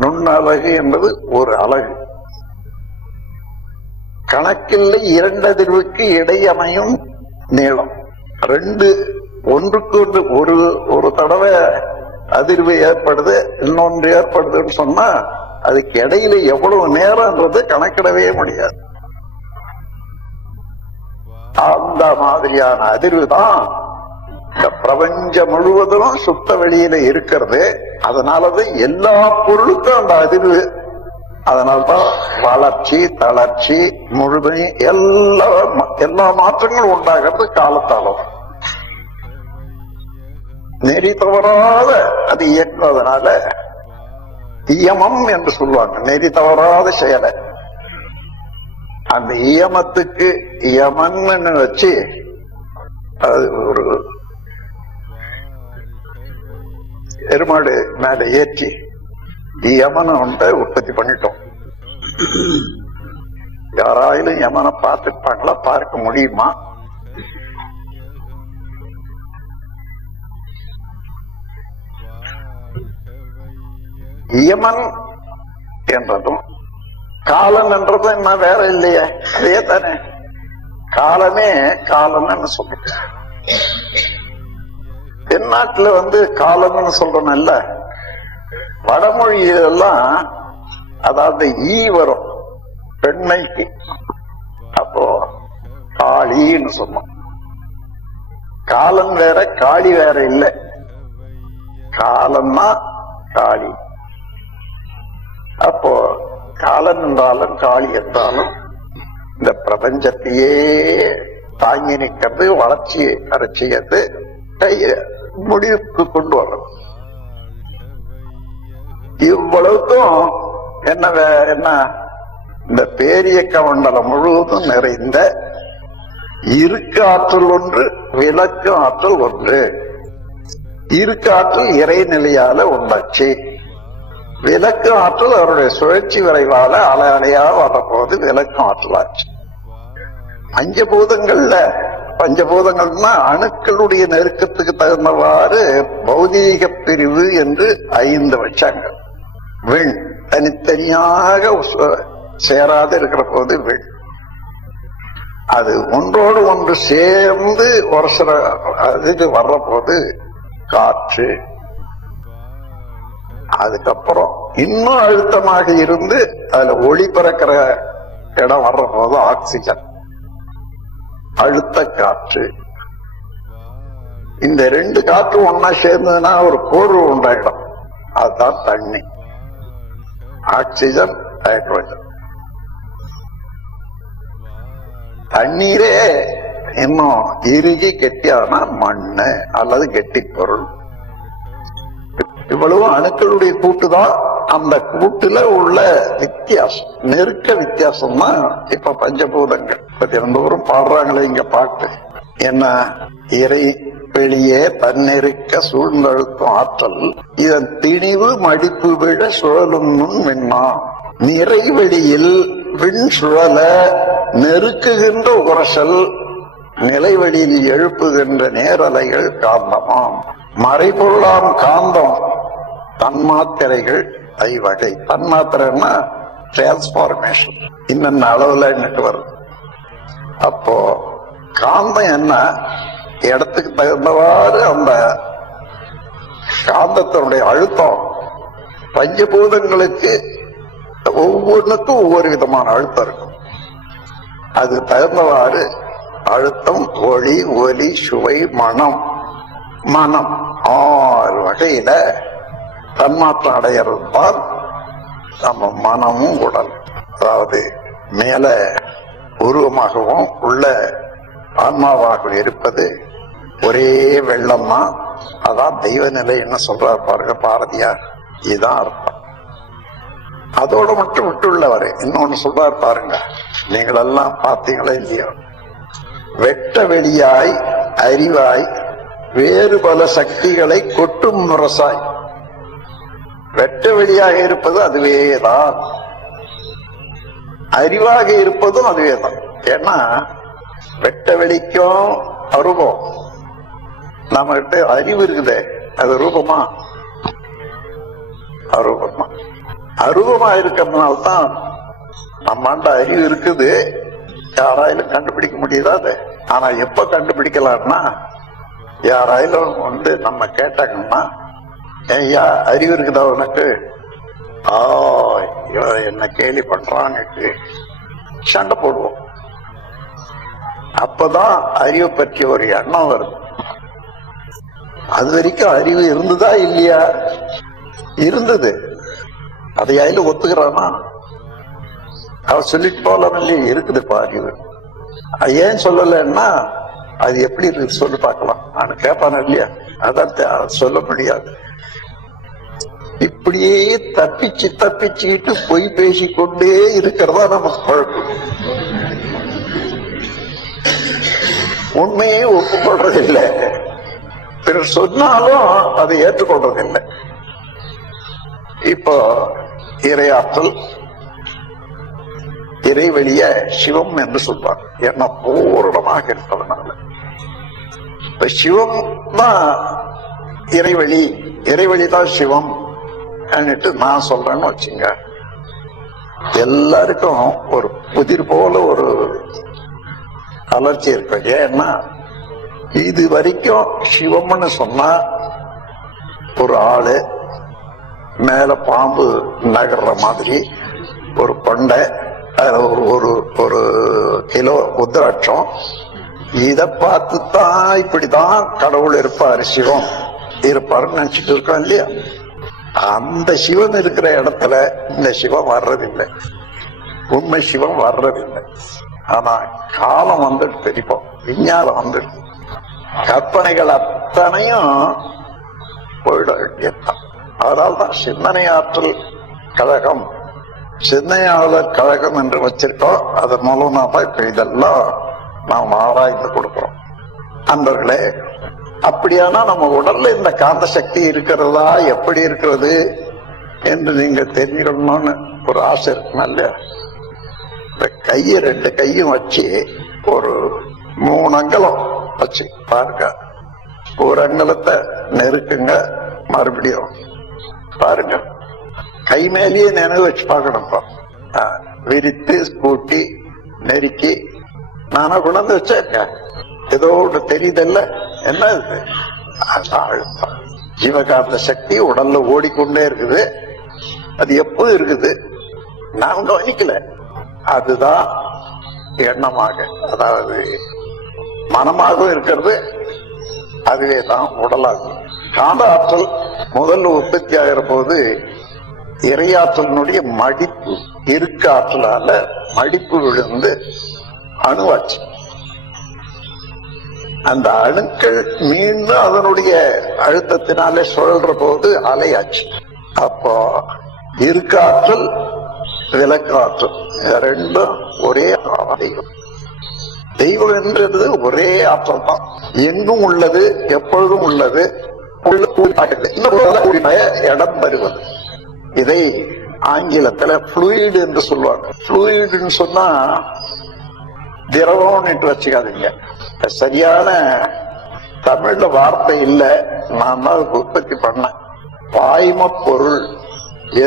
நுண்ணழகு என்பது ஒரு அலகு. கணக்கில் 2 அதிர்வுக்கு இடையமையும் நீளம். 2 ஒன்றுக்கு ஒன்று ஒரு தடவை அதிர்வு ஏற்படுது, இன்னொன்று ஏற்படுதுன்னு சொன்னா அதுக்கு இடையில எவ்வளவு நேரம்ன்றது கணக்கிடவே முடியாது. அந்த மாதிரியான அதிர்வு தான் இந்த பிரபஞ்சம் முழுவதும் சுத்த வெளியில இருக்கிறது. அதனாலதான் எல்லா பொருளுக்கும் அந்த அதிர்வு. அதனால்தான் வளர்ச்சி, தளர்ச்சி, முழுமை எல்லா மாற்றங்களும் உண்டாகிறது காலத்தாலும். நெறி தவறாத அது இயக்குவதனால இயமம் என்று சொல்லுவாங்க, நெறி தவறாத செயலை. அந்த இயமத்துக்கு யமன்னு வச்சு அது ஒரு எருமாடு மேல ஏற்றி யமனை உற்பத்தி பண்ணிட்டோம். யாராயிலும் யமனை பார்த்துப்பாங்களா? பார்க்க முடியுமா? யமன் என்றதும் காலன் என்றதும் என்ன வேற இல்லையே, அதே தானே. காலமே காலன்னு சொல்லுங்க. தென்னாட்டுல காலம்னு சொல்றோம்ல, வடமொழியெல்லாம் அதாவது ஈ வரும் பெண்மைக்கு, அப்போ காளின்னு சொன்னோம். காலன் வேற காளி வேற இல்லை. காலம்னா காளி. அப்போ காலன் என்றாலும் காளி என்றாலும் இந்த பிரபஞ்சத்தையே தாங்கி நிற்கிறது, வளர்ச்சியை அரைச்சியது, முடிவுக்கு கொண்டு வரும். இவ்வளவுக்கும் என்ன இந்த பேரியக்க மண்டலம் முழுவதும் நிறைந்த இருக்கு ஆற்றல் ஒன்று விளக்கு ஆற்றல் ஒன்று. இருக்காற்றல் இறைநிலையால உண்டாச்சு. விளக்கு ஆற்றல் அவருடைய சுழற்சி விரைவால அலை அலையா வரப்போது விளக்கு ஆற்றல் ஆச்சு. பஞ்சபூதங்கள்னா அணுக்களுடைய நெருக்கத்துக்கு தகுந்தவாறு பௌதீக பிரிவு என்று 5 வச்சாங்க. விண் தனித்தனியாக சேராது இருக்கிற போது விண், அது ஒன்றோடு ஒன்று சேர்ந்து ஒரு சில இதுக்கு வர்ற போது காற்று, அதுக்கப்புறம் இன்னும் அழுத்தமாக இருந்து அதுல ஒளி பிறக்கிற இடம் வர்ற போது ஆக்சிஜன், அழுத்த காற்று. இந்த 2 காற்று ஒன்னா சேர்ந்ததுன்னா ஒரு கோர்வு உண்டாயிடும், அதுதான் தண்ணி. Oxygen, hydrogen. தண்ணீரே இன்னும் இறுகி கெட்டியான மண்ணு அல்லது கெட்டி பொருள். இவ்வளவு அணுக்களுடைய கூட்டுதான். அந்த கூட்டுல உள்ள வித்தியாசம், நெருக்க வித்தியாசம் தான் இப்ப பஞ்சபூதங்கள். தினந்தோறும் பாடுறாங்களே இங்க பாட்டு என்ன, இறை வெளியே தன்னெருக்க சூழ்ந்தழுத்தும் ஆற்றல் இதன் திணிவு மடிப்பு விழ சுழலும் முன் விண்ணா. நிறைவெளியில் விண் சுழல நெருக்குகின்ற உரசல், நிலைவெளியில் எழுப்புகின்ற நேரலைகள் காந்தமாம். மறைபொருளாம் காந்தம் தன்மாத்திரைகள் 5 வகை. தன்மாத்திரைன்னா டிரான்ஸ்பார்மேஷன், இன்னென்ன அளவுல என்னட்டு வருது. அப்போ காந்தம் என்ன, இடத்துக்கு தகுந்தவாறு அந்த காந்தத்தினுடைய அழுத்தம் பஞ்சபூதங்களுக்கு ஒவ்வொன்றுக்கும் ஒவ்வொரு விதமான அழுத்தம் இருக்கும். அது தகுந்தவாறு அழுத்தம், ஒளி, ஒலி, சுவை, மனம் 6 வகையில தன்மாற்றம் அடையிறது தான் நம்ம மனமும் உடல். அதாவது மேல உருவமாகவும் உள்ள ஆன்மாவாகவும் இருப்பது ஒரே வெள்ளம் தான். அதான் தெய்வ நிலை என்ன சொல்றாரு பாருங்க பாரதியார். இதுதான் அர்த்தம். அதோட மட்டும் விட்டுள்ளவர் இன்னொன்னு சொல்றாரு பாருங்க, நீங்களெல்லாம் பார்த்தீங்களா இல்லையோ, வெட்ட வெளியாய் அறிவாய் வேறு பல சக்திகளை கொட்டும் முரசாய். வெட்ட வெளியாக இருப்பது அதுவேதான், அறிவாக இருப்பதும் அதுவேதான். ஏன்னா வெட்ட வெளிக்கும் அரூபம், நம்ம கிட்ட அறிவு இருக்குதே, அது ரூபமா? அரூபமா. அரூபமா இருக்கிறதுனால்தான் நம்மாண்ட அறிவு இருக்குது, யாராயிலும் கண்டுபிடிக்க முடியாது. ஆனா எப்ப கண்டுபிடிக்கலாம்னா, யாராயிலும் நம்ம கேட்டாங்கன்னா, ஐயா அறிவு இருக்குதா உனக்கு, என்ன கேலி பண்றான்னு சண்டை போடுவோம். அப்பதான் அறிவை பற்றிய ஒரு எண்ணம் வருது. அது வரைக்கும் அறிவு இருந்ததா இல்லையா? இருந்தது. அதையாயிலும் ஒத்துக்கிறானா? அவ சொல்லிட்டு போலாம் இல்லையா, இருக்குதுப்பா அறிவு. ஏன் சொல்லலைன்னா அது எப்படி இருக்கு சொல்லி பார்க்கலாம் நான் கேட்பான இல்லையா? அதான் சொல்ல முடியாது. இப்படியே தப்பிச்சுக்கிட்டு பொய் பேசிக்கொண்டே இருக்கிறதா நமக்கு பழக்கம். உண்மையே ஒப்புக்கொள்றதில்லை, பிறர் சொன்னாலும் அதை ஏற்றுக்கொள்றதில்லை. இப்போ இறையாற்றல், இறைவெளிய சிவம் என்று சொல்வாங்க. ஏன்னா பூரணமாக இருப்பதனால இப்ப சிவம் தான் இறைவெளி, இறைவெளிதான் சிவம் நான் சொல்றேன்னு வச்சுங்க. எல்லாருக்கும் ஒரு புதிர் போல ஒரு அலர்ச்சி இருக்கு. ஏன்னா இது வரைக்கும் சிவம்னு சொன்னா ஒரு ஆளு மேல பாம்பு நகர்ற மாதிரி, ஒரு கொண்டை, ஒரு கிலோ உத்ராட்சம், இத பார்த்துதான் இப்படிதான் கடவுள் இருப்பாரு, சிவம் இருப்பாருன்னு நினைச்சிட்டு இருக்கோம் இல்லையா? அந்த சிவன் இருக்கிற இடத்துல இந்த சிவம் வர்றதில்லை, உண்மை சிவம் வர்றதில்லை. ஆனா காலம் வந்துட்டு தெரிப்போம், விஞ்ஞானம் வந்துட்டு கற்பனைகள் அத்தனையும் போயிட வேண்டியதுதான். அதனால்தான் சிந்தனை ஆற்றல் கழகம், சிந்தனையாளர் கழகம் என்று வச்சிருக்கோம். அதன் மூலமா தான் இப்ப இதெல்லாம் நாம் ஆராய்ந்து கொடுக்கிறோம். அன்பர்களே, அப்படியானா நம்ம உடல்ல இந்த காந்த சக்தி இருக்கிறதா, எப்படி இருக்கிறது என்று நீங்க தெரிஞ்சுக்கணும்னு ஒரு ஆசை இருக்குமா இல்லையா? இந்த கையை 2 கையும் வச்சு ஒரு 3 அங்கலம் வச்சு பாருங்க. ஒரு அங்கலத்தை நெருக்குங்க, மறுபடியும் பாருங்க. கை மேலேயே நினைவு வச்சு பார்க்கணும்ப்பா. விரித்து கூட்டி நெருக்கி நானா கொண்டாந்து வச்சிருக்கேன். ஏதோ ஒன்று தெரியுதல்ல, என்ன இது? அழுத்தம். ஜீவகாந்த சக்தி உடல்ல ஓடிக்கொண்டே இருக்குது. அது எப்பவும் இருக்குது, நான் கவனிக்கல. அதுதான் எண்ணமாக, அதாவது மனமாகவும் இருக்கிறது. அதுவே தான் உடலாகும். காந்த ஆற்றல் முதல்ல உற்பத்தி ஆகிற போது இறையாற்றலினுடைய மடிப்பு, இருக்க ஆற்றலால மடிப்பு விழுந்து அணுவாச்சு. அந்த அணுக்கள் மீண்டும் அதனுடைய அழுத்தத்தினாலே சுழல்ற போது அலையாச்சு. அப்போ இருக்க ஆற்றல், விளக்கு ஆற்றல், ரெண்டும் ஒரே தெய்வம். தெய்வம் என்றது ஒரே ஆற்றல் தான், எங்கும் உள்ளது, எப்பொழுதும் உள்ளது, இடம் வருவது. இதை ஆங்கிலத்துல ஃப்ளூயிட் என்று சொல்லுவாங்க. ஃப்ளூயிட்னு சொன்னா திரவம்னு வச்சுக்காதீங்க, சரியான தமிழ்ல வார்த்தை இல்ல, நான் தான் அதுக்கு உற்பத்தி பண்ணேன். பாய்ம பொருள்.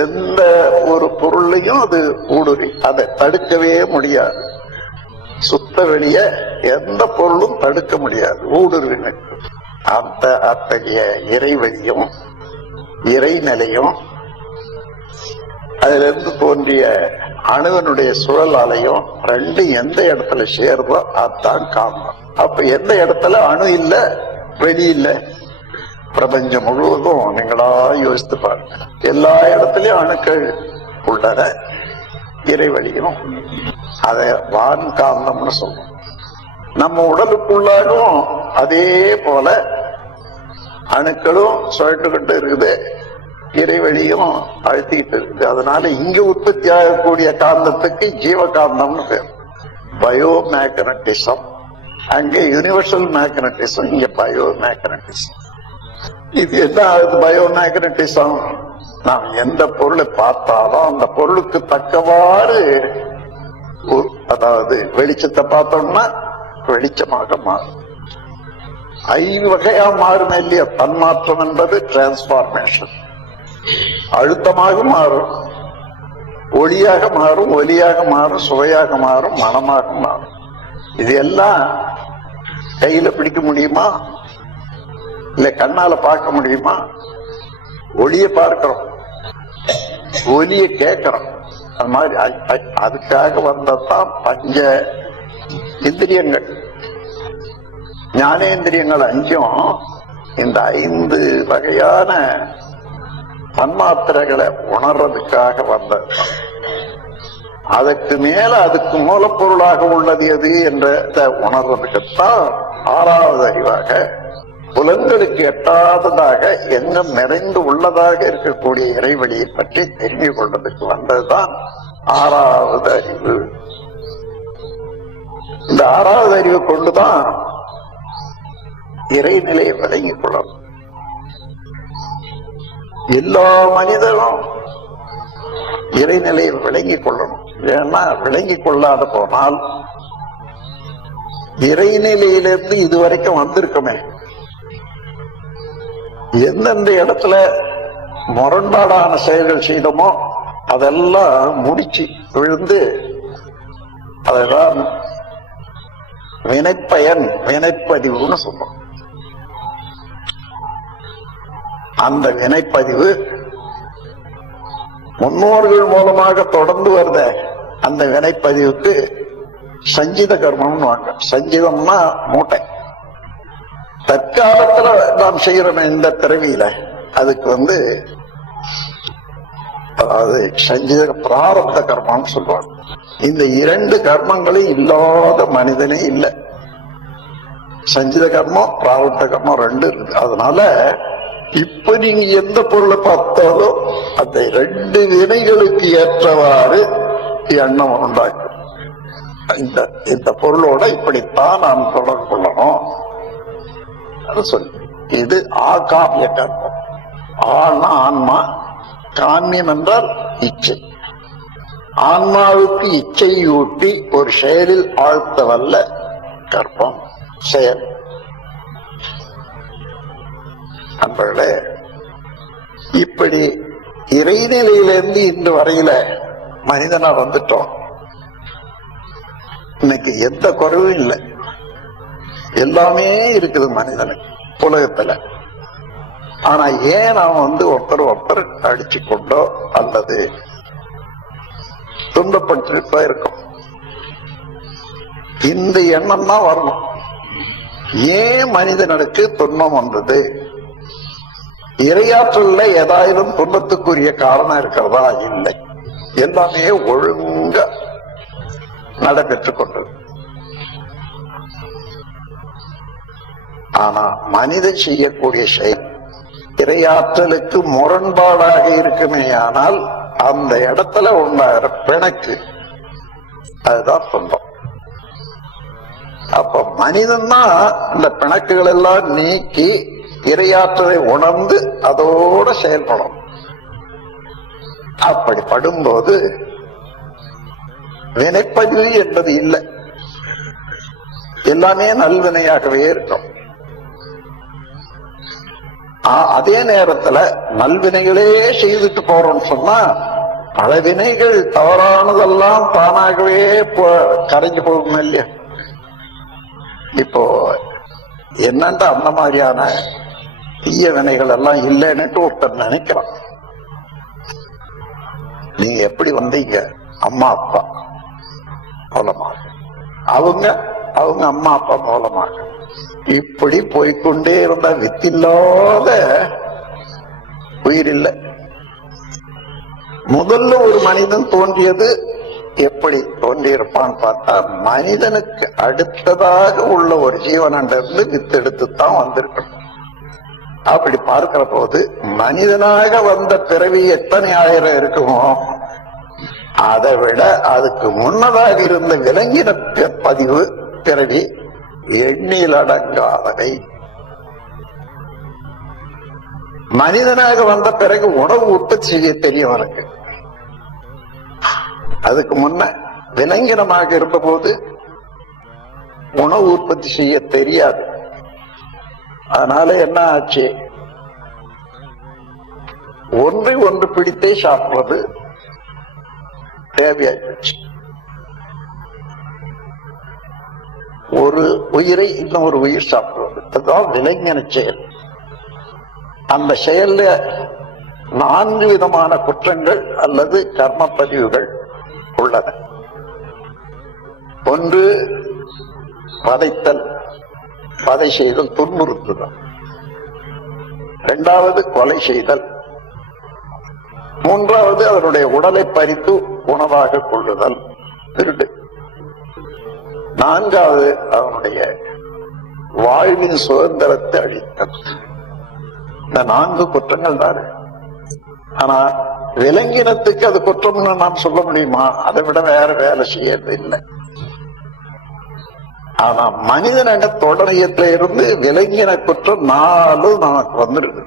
எந்த ஒரு பொருளையும் அது ஊடுருவி அதை தடுக்கவே முடியாது. சுத்த வெளிய எந்த பொருளும் தடுக்க முடியாது, ஊடுருவி நிற்கும். அந்த அத்தகைய இறைவழியும் இறைநிலையும் அதிலிருந்து தோன்றிய அணுவனுடைய சுழல் அலையும் ரெண்டு எந்த இடத்துல சேருதோ அதுதான் காந்தம். அப்ப எந்த இடத்துல அணு இல்ல, வெளி இல்ல, பிரபஞ்சம் முழுவதும் நீங்களா யோசித்து பாருங்க. எல்லா இடத்துலயும் அணுக்கள் உள்ளன, இறைவழியும் அதை வான் காந்தம்னு சொல்லுவோம். நம்ம உடலுக்குள்ளாலும் அதே போல அணுக்களும் சுழட்டுக்கிட்டு இருக்குது, இறைவழியும் அழுத்திக்கிட்டு இருக்குது. அதனால இங்க உற்பத்தி ஆகக்கூடிய காந்தத்துக்கு ஜீவகாந்தம்னு பேர். பயோ மேக்னட்டிசம், அங்க யூனிவர்சல் மேக்னட்டிசம், இங்க பயோ மேக்னட்டிசம். இது என்ன ஆகுது? பயோ மேக்னட்டிசம், நாம் எந்த பொருளை பார்த்தாலும் அந்த பொருளுக்கு தக்கவாறு, அதாவது வெளிச்சத்தை பார்த்தோம்னா வெளிச்சமாக மாறும். 5 வகையா மாறும் இல்லையா? தன்மாற்றம் என்பது டிரான்ஸ்பார்மேஷன். அழுத்தமாக மாறும், ஒளியாக மாறும், ஒலியாக மாறும், சுவையாக மாறும், மனமாக மாறும். இது எல்லாம் கையில பிடிக்க முடியுமா? இல்ல கண்ணால பார்க்க முடியுமா? ஒளிய பார்க்கிறோம், ஒலிய கேட்கிறோம். அது மாதிரி அதுக்காக வந்ததான் பஞ்ச இந்திரியங்கள். ஞானேந்திரியங்கள் 5ம் இந்த 5 வகையான தன்மாத்திரைகளை உணர்றதுக்காக வந்தது. அதுக்கு மேல அதுக்கு மூலப்பொருளாக உள்ளது எது என்ற உணர்றதுக்குத்தான் 6வது அறிவாக, புலன்களுக்கு எட்டாததாக எங்கும் நிறைந்து உள்ளதாக இருக்கக்கூடிய இறைவழியை பற்றி தெரிந்து கொள்வதற்கு வந்ததுதான் 6வது அறிவு. இந்த 6வது அறிவை கொண்டுதான் இறைநிலையை விளங்கிக் கொள்ளணும். எல்லா மனிதரும் இறைநிலையை விளங்கிக் கொள்ளணும். ஏன்னா விளங்கிக் கொள்ளாத போனால் இறைநிலையிலிருந்து இதுவரைக்கும் வந்திருக்குமே, எந்தெந்த இடத்துல முரண்பாடான செயல்கள் செய்தோமோ அதெல்லாம் முடிச்சு விழுந்து, அதெல்லாம் வினைப்பயன், வினைப்பதிவுன்னு சொல்றோம். அந்த வினைப்பதிவு முன்னோர்கள் மூலமாக தொடர்ந்து வருத அந்த வினைப்பதிவுக்கு சஞ்சித கர்மம்னு வாங்க. சஞ்சிதம்னா மூட்டை. தற்காலத்துல நாம் செய்யறோம் இந்த பிறவியில, அதுக்கு அதாவது சஞ்சித பிராரப்த கர்மம்னு சொல்லுவாங்க. இந்த 2 கர்மங்களும் இல்லாத மனிதனே இல்லை. சஞ்சித கர்மம், பிராரப்த கர்மம் 2 இருக்கு. அதனால இப்ப நீங்க எந்த பொருளை பார்த்தாலும் அந்த 2 வினைகளுக்கு ஏற்றவாறு எண்ணம் உண்டாக்கும். இந்த பொருளோட இப்படித்தான் நாம் தொடர்பு கொள்ளணும், அது சொல்லு. இது ஆகாமிய கர்மம். ஆனா ஆன்மா, காமியம் என்றால் இச்சை. ஆன்மாவுக்கு இச்சையூட்டி ஒரு செயலில் ஆழ்த்த வல்ல கர்மம் செயல். நண்பர்களே, இப்படி இறைநிலையிலிருந்து இன்று வரையில மனிதனா வந்துட்டோம். இன்னைக்கு எந்த குறைவும் இல்லை, எல்லாமே இருக்குது மனிதனுக்கு உலகத்துல. ஆனா ஏன் நாம் ஒருத்தர் அடிச்சு கொண்டோ அல்லது துன்பப்பட்டு இருக்கோம்? இந்த எண்ணம் தான் வரணும். ஏன் மனிதனுக்கு துன்பம் வந்தது? இறையாற்றல்ல ஏதாயிரம் துன்பத்துக்குரிய காரணம் இருக்கிறதா? இல்லை, எல்லாமே ஒழுங்க நடைபெற்றுக் கொண்டது. ஆனா மனிதன் செய்யக்கூடிய செயல் இறையாற்றலுக்கு முரண்பாடாக இருக்குமே, ஆனால் அந்த இடத்துல உண்டாகிற பிணக்கு, அதுதான் துன்பம். அப்ப மனிதன் தான் இந்த பிணக்குகள் எல்லாம் நீக்கி இறையாற்றலை உணர்ந்து அதோட செயல்படும். அப்படி படும்போது வினைப்பதிவு என்பது இல்லை, எல்லாமே நல்வினையாகவே இருக்கும். அதே நேரத்துல நல்வினைகளே செய்துட்டு போறோம்னு சொன்னா பல வினைகள் தவறானதெல்லாம் தானாகவே கரைஞ்சு போகும் இல்லையா? இப்போ என்னண்டா அந்த மாதிரியான தீய வினைகள் எல்லாம் இல்லைன்னுட்டு ஒருத்தர் நினைக்கிறான். நீங்க எப்படி வந்தீங்க? அம்மா அப்பா மூலமாக, அவங்க அம்மா அப்பா மூலமாக, இப்படி போய்கொண்டே இருந்த வித்தில்லாத உயிர் இல்லை. முதல்ல ஒரு மனிதன் தோன்றியது எப்படி தோன்றியிருப்பான்னு பார்த்தா, மனிதனுக்கு அடுத்ததாக உள்ள ஒரு ஜீவனிலிருந்து வித்து எடுத்துத்தான் வந்திருக்கணும். அப்படி பார்க்கிற போது மனிதனாக வந்த பிறவி எத்தனை ஆயிரம் இருக்குமோ, அதை விட அதுக்கு முன்னதாக இருந்த விலங்கின பதிவு பிறவி எண்ணில் அடங்காதவை. மனிதனாக வந்த பிறகு உணவு உற்பத்தி செய்ய தெரியவனுக்கு. அதுக்கு முன்ன விலங்கினமாக இருந்த போது உணவு உற்பத்தி செய்ய தெரியாது. அதனால என்ன ஆச்சு? ஒன்றை ஒன்று பிடித்தே சாப்பிடுவது தேவையாயிடுச்சு. ஒரு உயிரை இன்னொரு உயிர் சாப்பிடுவது, அதுதான் விலங்கின செயல். அந்த செயல்ல 4 விதமான குற்றங்கள் அல்லது கர்ம பதிவுகள் உள்ளன. ஒன்று வதைத்தல், வதை செய்தல், துன்புறுத்துதல். 2வது கொலை செய்தல். 3வது அவருடைய உடலை பறித்து உணவாக கொள்ளுதல், திருடு. 4வது அவனுடைய வாழ்வின் சுதந்திரத்தை அழித்தல். இந்த 4 குற்றங்கள் தான். ஆனா விலங்கினத்துக்கு அது குற்றம்னு நாம் சொல்ல முடியுமா? அதை விட வேற வேலை செய்யறது இல்லை. ஆனா மனிதன தொடரியத்துல இருந்து விலங்கின குற்றம் 4 நமக்கு வந்துருக்கு.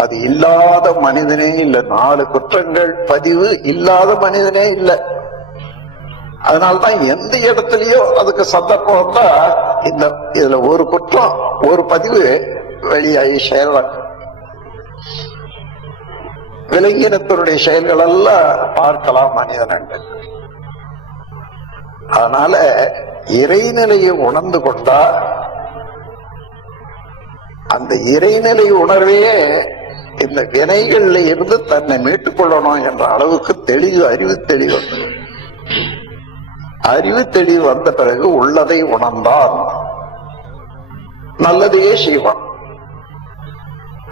அது இல்லாத மனிதனே இல்லை. 4 குற்றங்கள் பதிவு இல்லாத மனிதனே இல்லை. அதனால்தான் எந்த இடத்துலயோ அதுக்கு சந்தர்ப்பம் வந்தா இதுல ஒரு குற்றம் ஒரு பதிவு வெளியாகி செயலாக்கும். விலங்கினத்தினுடைய செயல்கள் எல்லாம் பார்க்கலாம் மனிதனங்கள். அதனால இறைநிலையை உணர்ந்து கொண்டா அந்த இறைநிலை உணர்வையே இந்த வினைகள்ல இருந்து தன்னை மீட்டுக் கொள்ளணும் என்ற அளவுக்கு தெளிவு, அறிவு தெளிவு. அறிவு தெளிவு வந்த பிறகு உள்ளதை உணர்ந்தான் நல்லதையே செய்வான்,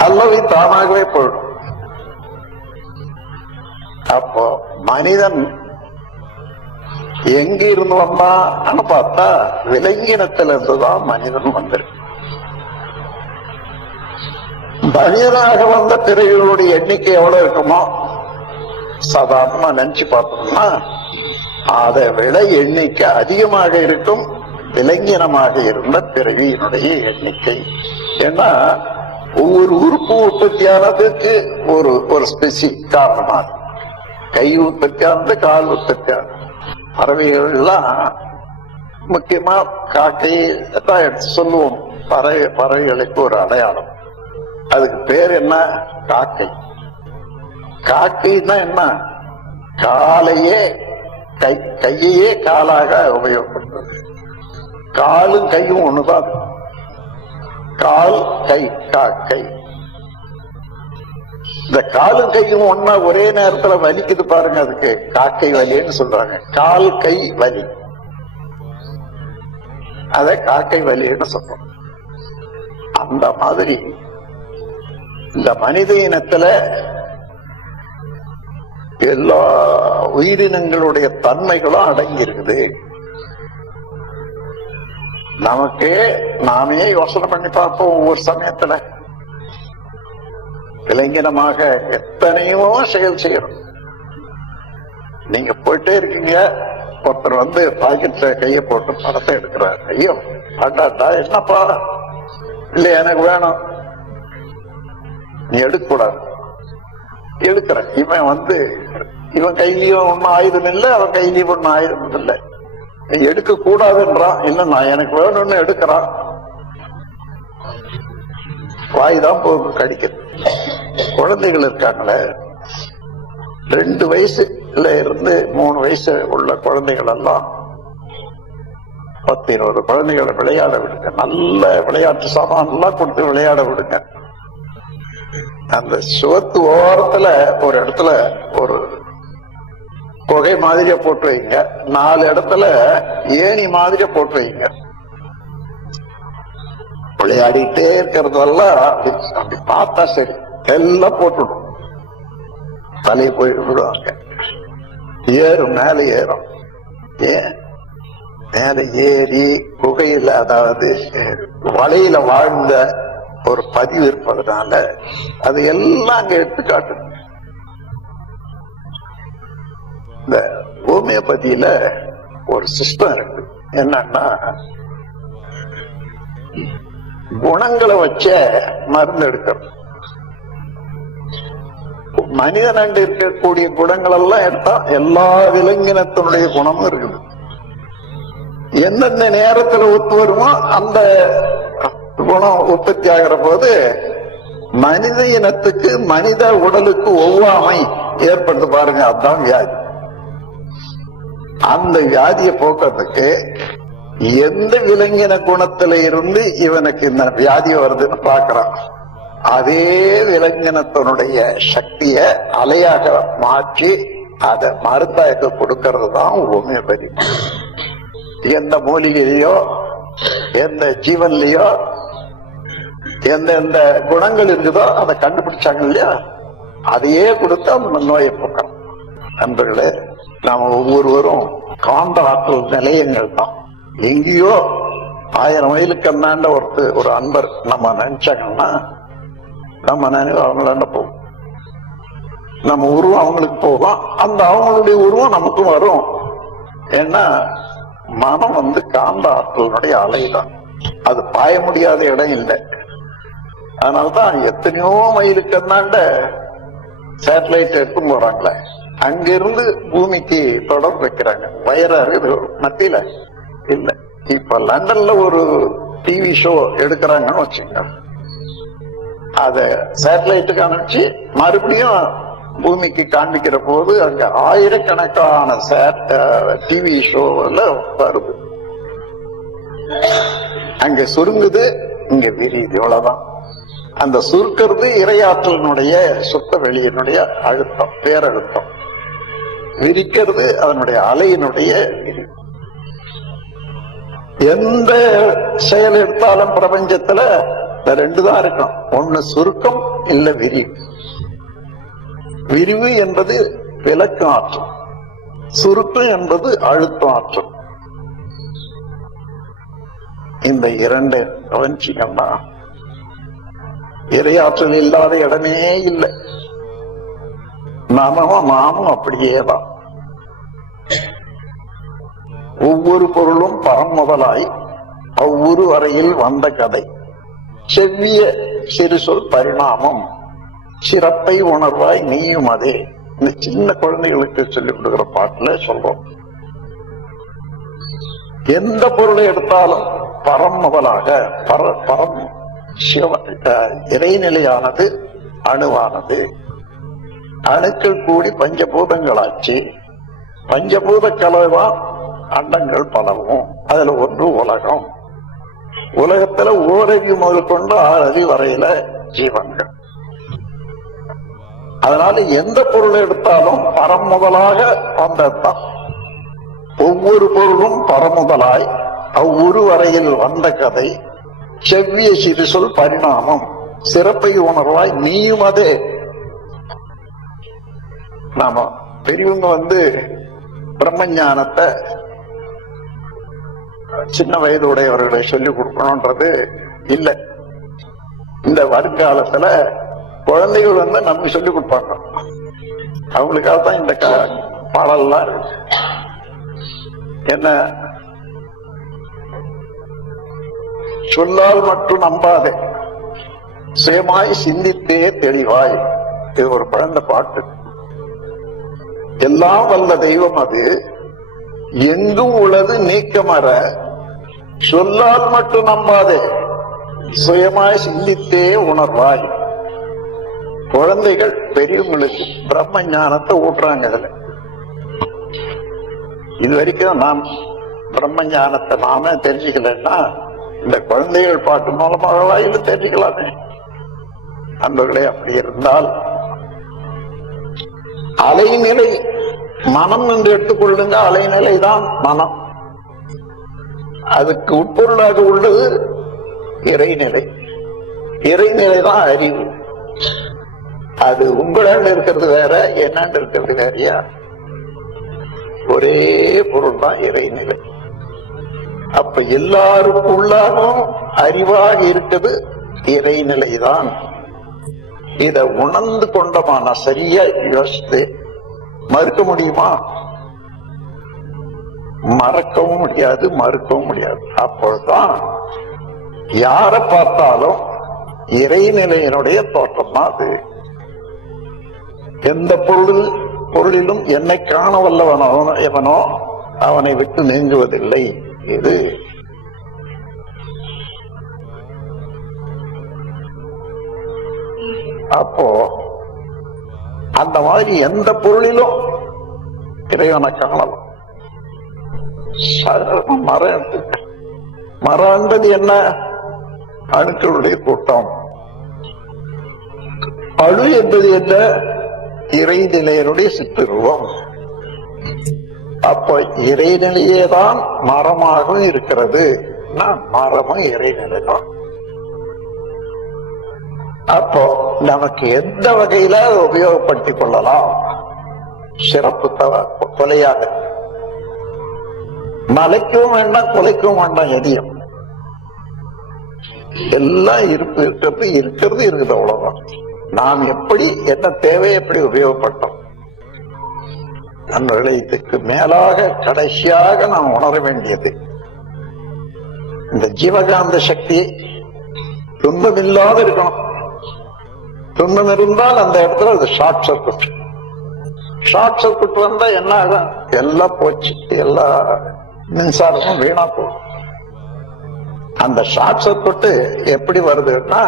அல்லவை தானாகவே போயிடும். அப்போ மனிதன் எங்க இருந்து வந்தான்னு பார்த்தா விலங்கினத்திலிருந்துதான் மனிதன் வந்திருக்கு. மனிதனாக வந்த பிறவிகளுடைய எண்ணிக்கை எவ்வளவு இருக்குமோ சாதாரணமா நினைச்சு பார்த்தோம்னா அதை விட எண்ணிக்கை அதிகமாக இருக்கும் விலங்கினமாக இருந்த பிறவியினுடைய எண்ணிக்கை. ஏன்னா ஒவ்வொரு உறுப்பு உற்பத்தியானதுக்கு ஒரு ஒரு ஸ்பெசிபிக் காரணமா, கை உற்பத்தியானது, கால் உற்பத்தியானது. பறவைகள் எல்லாம் முக்கியமா காக்கை தான் எடுத்து சொல்லுவோம். பறவைகளுக்கு ஒரு அடையாளம், அதுக்கு பேர் என்ன? காக்கை. காக்கைன்னா என்ன? காலையே கையையே காலாக உபயோகப்படுத்துறது. காலும் கையும் ஒண்ணுதான். கால் கை காக்கை. இந்த காலும் கையும் ஒன்னா ஒரே நேரத்துல வலிக்குது பாருங்க, அதுக்கு காக்கை வலின்னு சொல்றாங்க. கால் கை வலி, அத காக்கை வலின்னு சொல்றோம். அந்த மாதிரி இந்த மனித இனத்துல எல்லா உயிரினங்களுடைய தன்மைகளும் அடங்கி இருக்குது. நமக்கு நாமே யோசனை பண்ணி பார்ப்போம். ஒவ்வொரு சமயத்துல விலங்கினமாக எத்தனையோ செயல் செய்யறோம். நீங்க போயிட்டே இருக்கீங்க, ஒருத்தர் வந்து பாக்கெட்ல கைய போட்டு படத்தை எடுக்கிறார். ஐயோ அடாடா, என்னப்பா, இல்ல எனக்கு வேணும், நீ எடுக்க கூடாது. எடுக்கிற இவன் வந்து இவன் கையிலயும் ஒன்னும் ஆயுதம் இல்லை, அவன் கையிலயும் ஒன்னும் ஆயுதம் இல்லை. எடுக்க கூடாதுன்றான். இல்ல நான் எனக்கு வேணும்னு எடுக்கிறான். வாய்தான் போக கடிக்கிறது. குழந்தைகள் இருக்காங்களே, 2 வயசுல இருந்து 3 வயசு உள்ள குழந்தைகள் எல்லாம் 10-20 குழந்தைகளை விளையாட விடுங்க. நல்ல விளையாட்டு சாமான் எல்லாம் கொடுத்து விளையாட விடுங்க. அந்த சுவத்து ஓரத்துல ஒரு இடத்துல ஒரு புகை மாதிரியா போட்டு வைங்க, 4 இடத்துல ஏணி மாதிரியா போட்டு வைங்க. விளையாடிட்டே இருக்கிறதெல்லாம் அப்படி பார்த்தா சரி, எல்லாம் போட்டுடும். தலையை போய் விடுவாங்க. ஏறும், மேல ஏறும். ஏன் மேல ஏறி குகையில, அதாவது வலையில வாழ்ந்த ஒரு பதிவு இருப்பதனால அது எல்லாம் அங்க எடுத்துக்காட்டு. இந்த ஹோமியோபதியில ஒரு சிஸ்டம் இருக்கு. என்னன்னா, குணங்களை வச்ச மருந்து எடுக்கிறது. மனிதன் இருக்கக்கூடிய குணங்கள் எல்லாம் எடுத்தா எல்லா விலங்கினத்தினுடைய குணமும் இருக்குது. எந்தெந்த நேரத்துல ஒத்து வருமோ அந்த குணம் உற்பத்தி ஆகிற போது மனித இனத்துக்கு, மனித உடலுக்கு ஒவ்வாமை ஏற்படுத்து பாருங்க. அதுதான் வியாதி. அந்த வியாதியை போக்குறதுக்கு எந்த விலங்கின குணத்துல இருந்து இவனுக்கு இந்த வியாதி வருதுன்னு பாக்குறான். அதே விலங்கினத்தினுடைய சக்திய அலையாக மாற்றி அதை மருந்தாக கொடுக்கறது தான் ஹோமியோபதி. எந்த மூலிகையிலையோ எந்த ஜீவன்லயோ எந்தெந்த குணங்கள் இருக்குதோ அதை கண்டுபிடிச்சாங்க இல்லையா, அதையே கொடுத்து அந்த நோயை போக்கணும். நண்பர்களே, நாம ஒவ்வொருவரும் காந்த ஆற்றல் நிலையங்கள் தான். எங்கேயோ 1000 மைலுக்கு அந்தாண்ட ஒரு அன்பர் நம்ம நினைச்சாங்கன்னா நம்ம நினைவு அவங்களாண்ட போகும். நம்ம உருவம் அவங்களுக்கு போகும், அந்த அவங்களுடைய உருவம் நமக்கும் வரும். ஏன்னா மனம் வந்து காந்த ஆற்றலுடைய அலைதான். அது பாய முடியாத இடம் இல்லை. அதனால்தான் எத்தனையோ மைலுக்கு அந்தாண்ட சேட்டலைட் எடுத்து போறாங்களே, அங்கிருந்து பூமிக்கு தொடர்பு வைக்கிறாங்க. வயராறு மத்தியில இல்ல. இப்ப லண்டன்ல ஒரு டிவி ஷோ எடுக்கிறாங்கன்னு வச்சுங்க, அத சேட்டலைட்டுக்கு அனுப்பிச்சு மறுபடியும் பூமிக்கு காண்பிக்கிற போது அங்க ஆயிரக்கணக்கான டிவி ஷோல வருது. அங்க சுருங்குது, இங்க விரியுது. இவ்வளவுதான். அந்த சுருக்கிறது இரையாற்றலினுடைய சுத்த வெளியினுடைய அழுத்தம், பேரழுத்தம். விரிக்கிறது அதனுடைய அலையினுடைய விரிவு. எந்த செயல் எடுத்தாலும் பிரபஞ்சத்துல இந்த 2 தான் இருக்கும். ஒண்ணு சுருக்கம், இல்ல விரிவு. விரிவு என்பது விலக்கு ஆற்றல், சுருக்கம் என்பது அழுத்தம் ஆற்றல். இந்த 2 கவனிச்சிங்கன்னா இரையாற்றல் இல்லாத இடமே இல்லை. நாமும் அப்படியேதான். ஒவ்வொரு பொருளும் பரம் முதலாய் அவ்வுரு வரையில் வந்த கதை செவ்விய சிறு சொல் பரிணாமம் சிறப்பை உணர்வாய் நீயும் அதே. இந்த சின்ன குழந்தைகளுக்கு சொல்லிக் கொடுக்கிற பாட்டுல சொல்றோம். எந்த பொருளை எடுத்தாலும் பரம் முதலாக பரம் சிவ இறைநிலையானது அணுவானது. அணுக்கள் கூடி பஞ்சபூதங்களாச்சு. பஞ்சபூத கலவைதான் அண்டங்கள் பலவும். அதுல ஒன்று உலகம். உலகத்துல ஓரறிவு முதல் கொண்டு 6 அறிவு வரையில ஜீவன்கள். அதனால எந்த பொருளை எடுத்தாலும் பரம் முதலாக வந்ததுதான். ஒவ்வொரு பொருளும் பரமுதலாய் அவ்வுரு வரையில் வந்த கதை செவ்விய சிறு சொல் பரிணாமம் சிறப்பை உணர்வாய் நீயும் அதே. நாம பெரியவங்க பிரம்மஞானத்தை சின்ன வயது உடையவர்களை சொல்லிக் கொடுக்கணும்ன்றது இல்லை. இந்த வருங்காலத்துல குழந்தைகள் நமக்கு சொல்லிக் கொடுப்பாங்க. அவங்களுக்காக தான் இந்த பாடல்லாம் இருக்கு. என்ன சொல்லால் மட்டும் நம்பாதே சுயமாய் சிந்தித்தே தெளிவாய். இது ஒரு குழந்தை பாட்டு. எல்லாம் வல்ல தெய்வம் அது எங்கும் உள்ளது நீக்கமற சொல்லால் மட்டும் நம்பாதே சுயமாய் சிந்தித்தே உணர்வாய். குழந்தைகள் பெரியவங்களுக்கு பிரம்ம ஞானத்தை ஊட்டுறாங்க. இதுல இது வரைக்கும் நாம் பிரம்ம ஞானத்தை நாம தெரிஞ்சுக்கலன்னா இந்த குழந்தைகள் பாட்டு மூலமாக இது தெரிஞ்சுக்கலாமே. அன்பர்களே, அப்படி இருந்தால் அலைநிலை மனம் என்று எடுத்துக்கொள்ளுங்க. அலைநிலை தான் மனம். அதுக்கு உட்பொருளாக உள்ளது இறைநிலை. இறைநிலை தான் அறிவு. அது உங்களால் இருக்கிறது வேற, என்னன்னு இருக்கிறது வேறையா? ஒரே பொருள் தான் இறைநிலை. அப்ப எல்லாருக்குள்ளாகவும் அறிவாக இருக்குது இறைநிலைதான். இத உணர்ந்து கொண்டமான சரியா யோசித்து மறுக்க முடியுமா? மறக்கவும் முடியாது, மறுக்கவும் முடியாது. அப்பொழுதுதான் யாரை பார்த்தாலும் இறைநிலையினுடைய தோற்றம் தான் அது. எந்த பொருளிலும் என்னை காண வல்லவனோ எவனோ அவனை விட்டு நீங்குவதில்லை. இது அப்போ அந்த மாதிரி எந்த பொருளிலும் இறைவனை காணலாம். மரம் எடுத்துக்க. மரம் என்பது என்ன? அணுக்களுடைய கூட்டம். அணு என்பது என்ன? இறைநிலையனுடைய சிற்றுருவம். அப்ப இறைநிலையேதான் மரமாகவும் இருக்கிறது. மரமும் இறைநிலைதான். அப்போ நமக்கு எந்த வகையில உபயோகப்படுத்திக் கொள்ளலாம்? சிறப்பு கொலையாக மலைக்கவும் வேண்டாம், கொலைக்கவும் வேண்டாம். எதியம் எல்லாம் இருக்கிறது இருக்குது. அவ்வளவுதான். நாம் எப்படி என்ன தேவை எப்படி உபயோகப்பட்டோம் நண்பர்களை. இதுக்கு மேலாக கடைசியாக நாம் உணர வேண்டியது இந்த ஜீவகாந்த சக்தி துன்பம் இல்லாத இருக்கணும். துன்பம் இருந்தால் அந்த இடத்துல அது ஷார்ட் சர்க்யூட். ஷார்ட் சர்க்யூட் வந்தா என்ன ஆகும்? எல்லாம் போச்சு, எல்லா மின்சாரமும் வீணா போகும். அந்த ஷார்ட் சர்க்யூட் எப்படி வருதுன்னா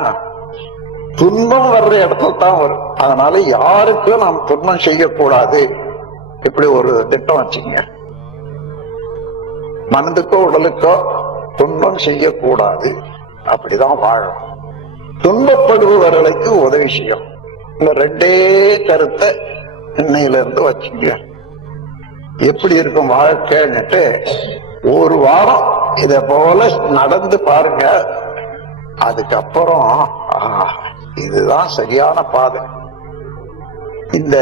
துன்பம் வர்ற இடத்துல தான் வரும். அதனால யாருக்கும் நாம் துன்பம் செய்யக்கூடாது. இப்படி ஒரு திட்டம் வச்சுங்க. மனதுக்கோ உடலுக்கோ துன்பம் செய்யக்கூடாது. அப்படிதான் வாழும். துன்பப்படுபவர்களுக்கு உதவி செய்யும். இந்த 2 கருத்தை இன்னையில இருந்து வச்சுங்க. எப்படி இருக்கும் வாழ்க்கைன்னுட்டு ஒரு வாரம் இத போல நடந்து பாருங்க. அதுக்கப்புறம் இதுதான் சரியான பாதை. இந்த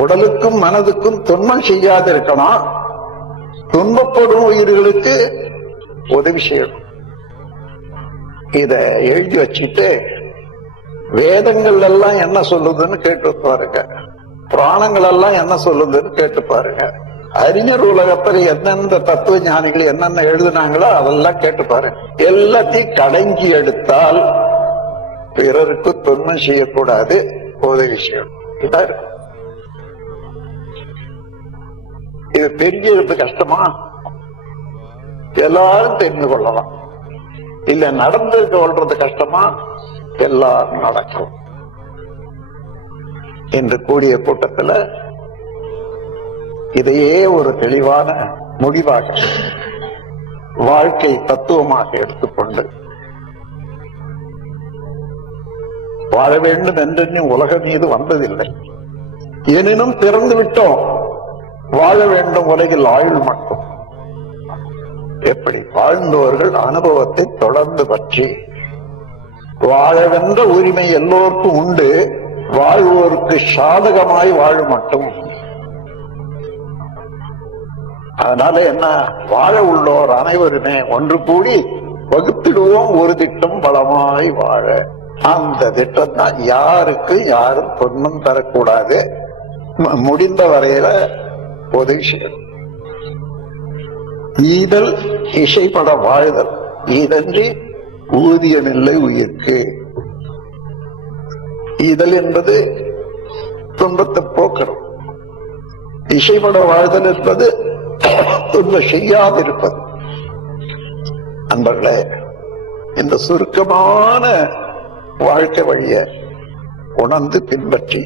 உடலுக்கும் மனதுக்கும் துன்பம் செய்யாத இருக்கணும். துன்பப்படும் உயிர்களுக்கு உதவி செய்யணும். இத எழுதி வச்சுட்டு வேதங்கள் எல்லாம் என்ன சொல்லுதுன்னு கேட்டு பாருங்க. புராணங்கள் எல்லாம் என்ன சொல்லுதுன்னு கேட்டு பாருங்க. அறிஞர் உலகத்துல எந்தெந்த தத்துவ ஞானிகள் என்னென்ன எழுதுனாங்களோ அதெல்லாம் கேட்டு பாரு. எல்லாத்தையும் கடங்கி எடுத்தால் பிறருக்கு தொன்மை செய்யக்கூடாது, உதவி செய்யணும். இது தெரிஞ்சது கஷ்டமா? எல்லாரும் தெரிந்து கொள்ளலாம். இல்ல நடந்து கொள்றது கஷ்டமா? எல்லாரும் நடக்கும். இன்று கூடிய கூட்டத்துல இதையே ஒரு தெளிவான முடிவாக வாழ்க்கை தத்துவமாக எடுத்துக்கொண்டு வாழ வேண்டும் என்று உலகம் மீது வந்ததில்லை. எனினும் திறந்து விட்டோம். வாழ வேண்டும் உலகில் ஆயுள் மட்டும். எப்படி வாழ்ந்தவர்கள் அனுபவத்தை தொடர்ந்து பற்றி வாழவென்ற உரிமை எல்லோருக்கும் உண்டு. வாழ்வோருக்கு சாதகமாய் வாழ மட்டும். அதனால என்ன, வாழ உள்ளோர் அனைவருமே ஒன்று கூடி வகுத்திடுவோம் ஒரு திட்டம் பலமாய் வாழ. அந்த திட்டம் தான் யாருக்கு யாரும் தொன்மம் தரக்கூடாது, முடிந்த வரையில உதவி செய்யணும். ஈதல் இசைப்பட வாழ்தல், ஈதன்றி ஊதியமில்லை உயிர்க்கு. ஈதல் என்பது துன்பத்தை போக்கணும். இசைப்பட வாழ்தல் என்பது துன்பம் செய்யாதிருப்பது. அன்பர்களே, இந்த சுருக்கமான வாழ்க்கை வழிய உணர்ந்து பின்பற்றி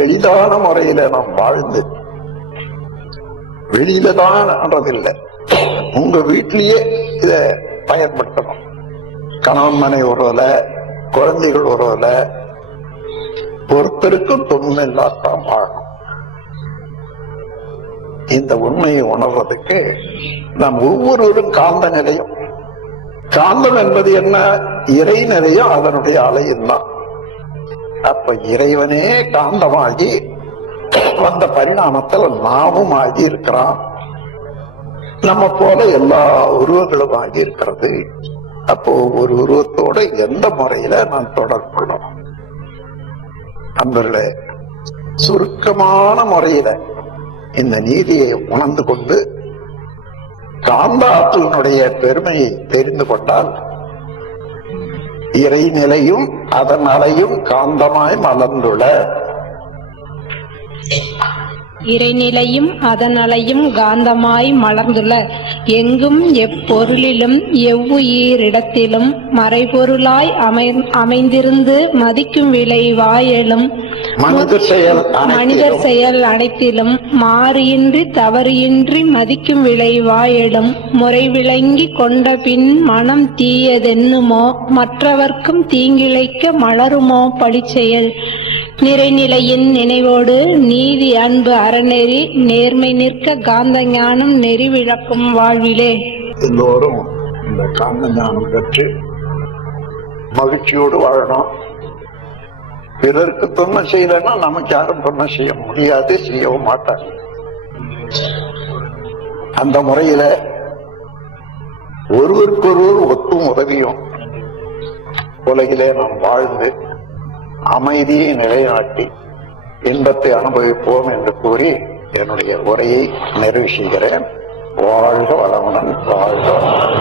எளிதான முறையில நாம் வாழ்ந்து, வெளியில தான் உங்க வீட்டிலேயே இத பயன்படுத்தணும். கணவன் மனை உறவுல, குழந்தைகள் உறவுல ஒருத்தருக்கும் தொன்மை இல்லாதான் வாழணும். இந்த உண்மையை உணர்வதற்கு நாம் ஒவ்வொருவரும் காந்த நிலையம். காந்தம் என்பது என்ன? இறை நிலையம், அதனுடைய அலையும் தான். அப்ப இறைவனே காந்தமாகி வந்த பரிணாமத்தில் நாமும் ஆகி இருக்கிறான். நம்ம போல எல்லா உருவங்களும் ஆகி இருக்கிறது. அப்போ ஒரு உருவத்தோட எந்த முறையில நான் தொடர்பு கொள்ளணும்? அன்பர்களே, சுருக்கமான முறையில இந்த நீதியை உணர்ந்து கொண்டு காந்த ஆற்றலினுடைய பெருமையை தெரிந்து கொண்டால் இறைநிலையும் அதன் அலையும் காந்தமாய் மலர்ந்துள்ள, இறைநிலையும் அதனலையும் காந்தமாய் மலர்ந்துள்ள, எங்கும் எப்பொருளிலும் எவ்வுயிரிடத்திலும் மறைபொருளாய் அமைந்திருந்து மதிக்கும் விளை வாயலும் மனிதர் செயல் அனைத்திலும் மாறியின்றி தவறியின்றி மதிக்கும் விளை வாயலும் முறை விளங்கி கொண்ட பின் மனம் தீயதென்னுமோ மற்றவர்க்கும் தீங்கிழைக்க மலருமோ பழிச்செயல். நிறைநிலையின் நினைவோடு நீதி அன்பு அறநெறி நேர்மை நிற்க காந்த ஞானம் நெறி விளக்கும் வாழ்விலே. எல்லோரும் இந்த காந்த ஞானம் பெற்று மகிழ்ச்சியோடு வாழணும். பிறருக்கு தொன்மை செய்யலன்னா நமக்கு யாரும் தொன்மை செய்ய முடியாது, செய்யவும் மாட்டாங்க. அந்த முறையில ஒருவருக்கொருவர் ஒத்தும் உதவியும் உலகிலே நாம் வாழ்ந்து அமைதியை நிலைநாட்டி இன்பத்தை அனுபவிப்போம் என்று கூறி என்னுடைய உரையை நிறைவு செய்கிறேன். வாழ்க வளமுடன், வாழ்க வளமுடன்.